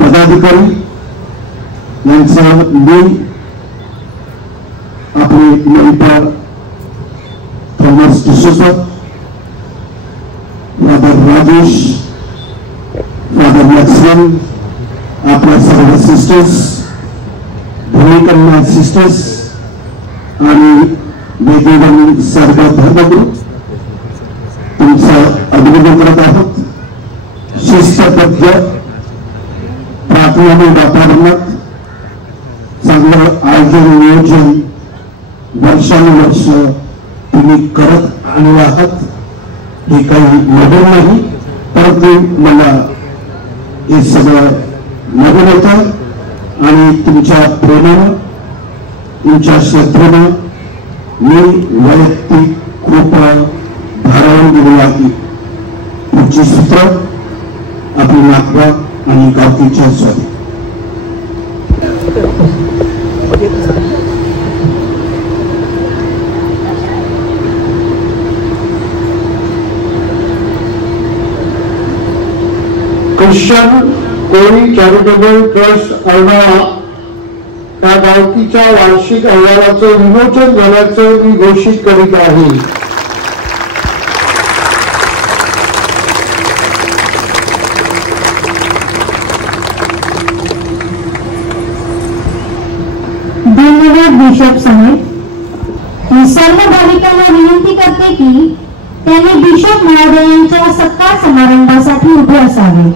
पदाधिकारी यांचा मी आपले मंत्र Thomas D'Souza, father Rajesh, father Maxwell, आपल्या सर्व सिस्टर्स, भूमिकन्या सिस्टर्स आणि वेगवेगळ्या सर्व धर्मगुरू तुमचं अभिनंदन करत आहोत. शिस्तबद्ध प्रार्थनामय वातावरणात चांगलं आयोजन नियोजन वर्षानुवर्ष तुम्ही करत आलेले आहात. हे काही नवीन नाही, परंतु मला हे सगळं लागू होतं आणि तुमच्या प्रेमानं तुमच्या श्रद्धेनं मी वैयक्तिक कृपा धारावून दिलेला की पुढची सूत्र आपली नागवा आणि गावकीच्या स्वाधी ख्रिश्चन कोळी चॅरिटेबल ट्रस्ट अळवा त्या गावकीच्या वार्षिक अहवालाचं विमोचन झाल्याचं मी घोषित करीत आहे. धन्यवाद बिशप साहेब. मी सर्व भाविकांना विनंती करते की त्यांनी बिशप महोदयांच्या सत्कार समारंभासाठी उभे असावे.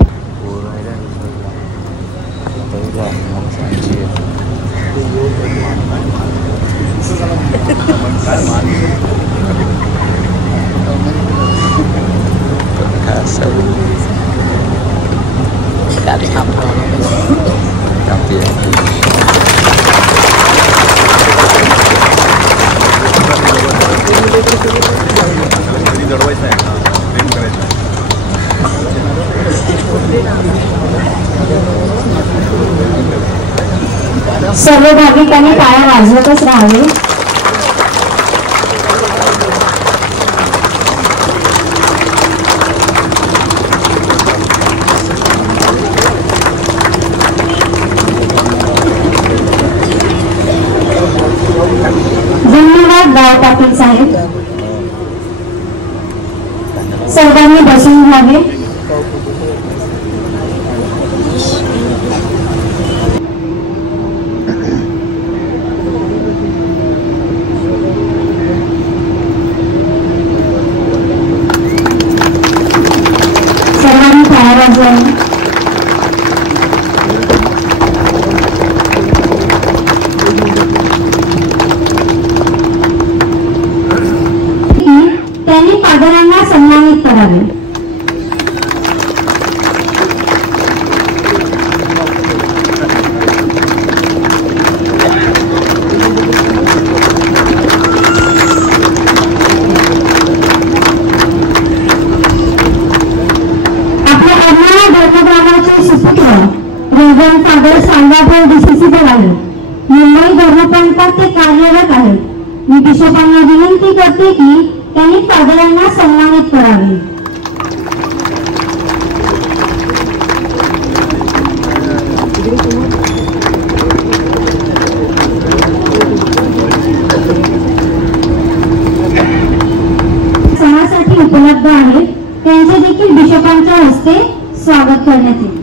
सर्व भाविकांनी टाळ्या वाजवतच राहावे. धन्यवाद गाव पाटील साहेब. सर्वांनी बसून घ्यावे. त्यांनी फादरांना सन्मानित करावे. आपल्या अज्ञान धर्मग्रामाचे सुपुत्र रेव्हरंड फादर सांगाभाऊ डीसीसी झाले. मुंबई धर्मपंथात ते कार्यरत आहेत. मी बिशपांना विनंती करते की त्यांनी फादरांना सन्मानित करावे. सणासाठी उपलब्ध आहेत त्यांचे देखील बिशपांच्या हस्ते स्वागत करण्यात येईल.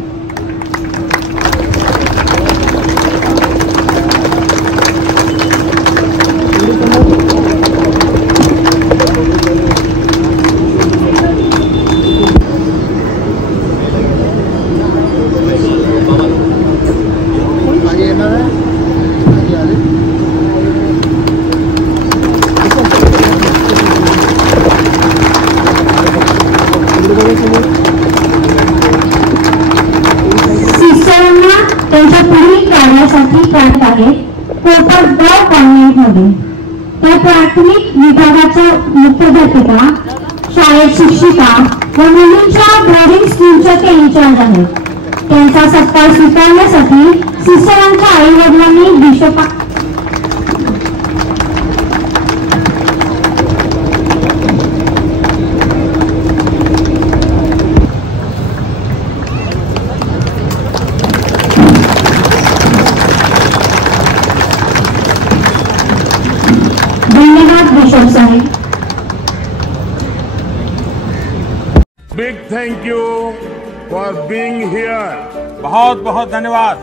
शिष्यांना त्यांच्या पुढील कार्यासाठी करत आहे कोपरगाव कॉन्व्हेंटमध्ये. त्या प्राथमिक विभागाच्या मुख्याध्यापिका, शाळेत शिक्षिका व मुलींच्या बोर्डिंग स्कूलच्या ते इंचार्ज आहेत. त्यांचा सत्कार स्वीकारण्यासाठी शिष्यांच्या आई वडिलांनी bishop Big thank you for being here. बहुत बहुत धन्यवाद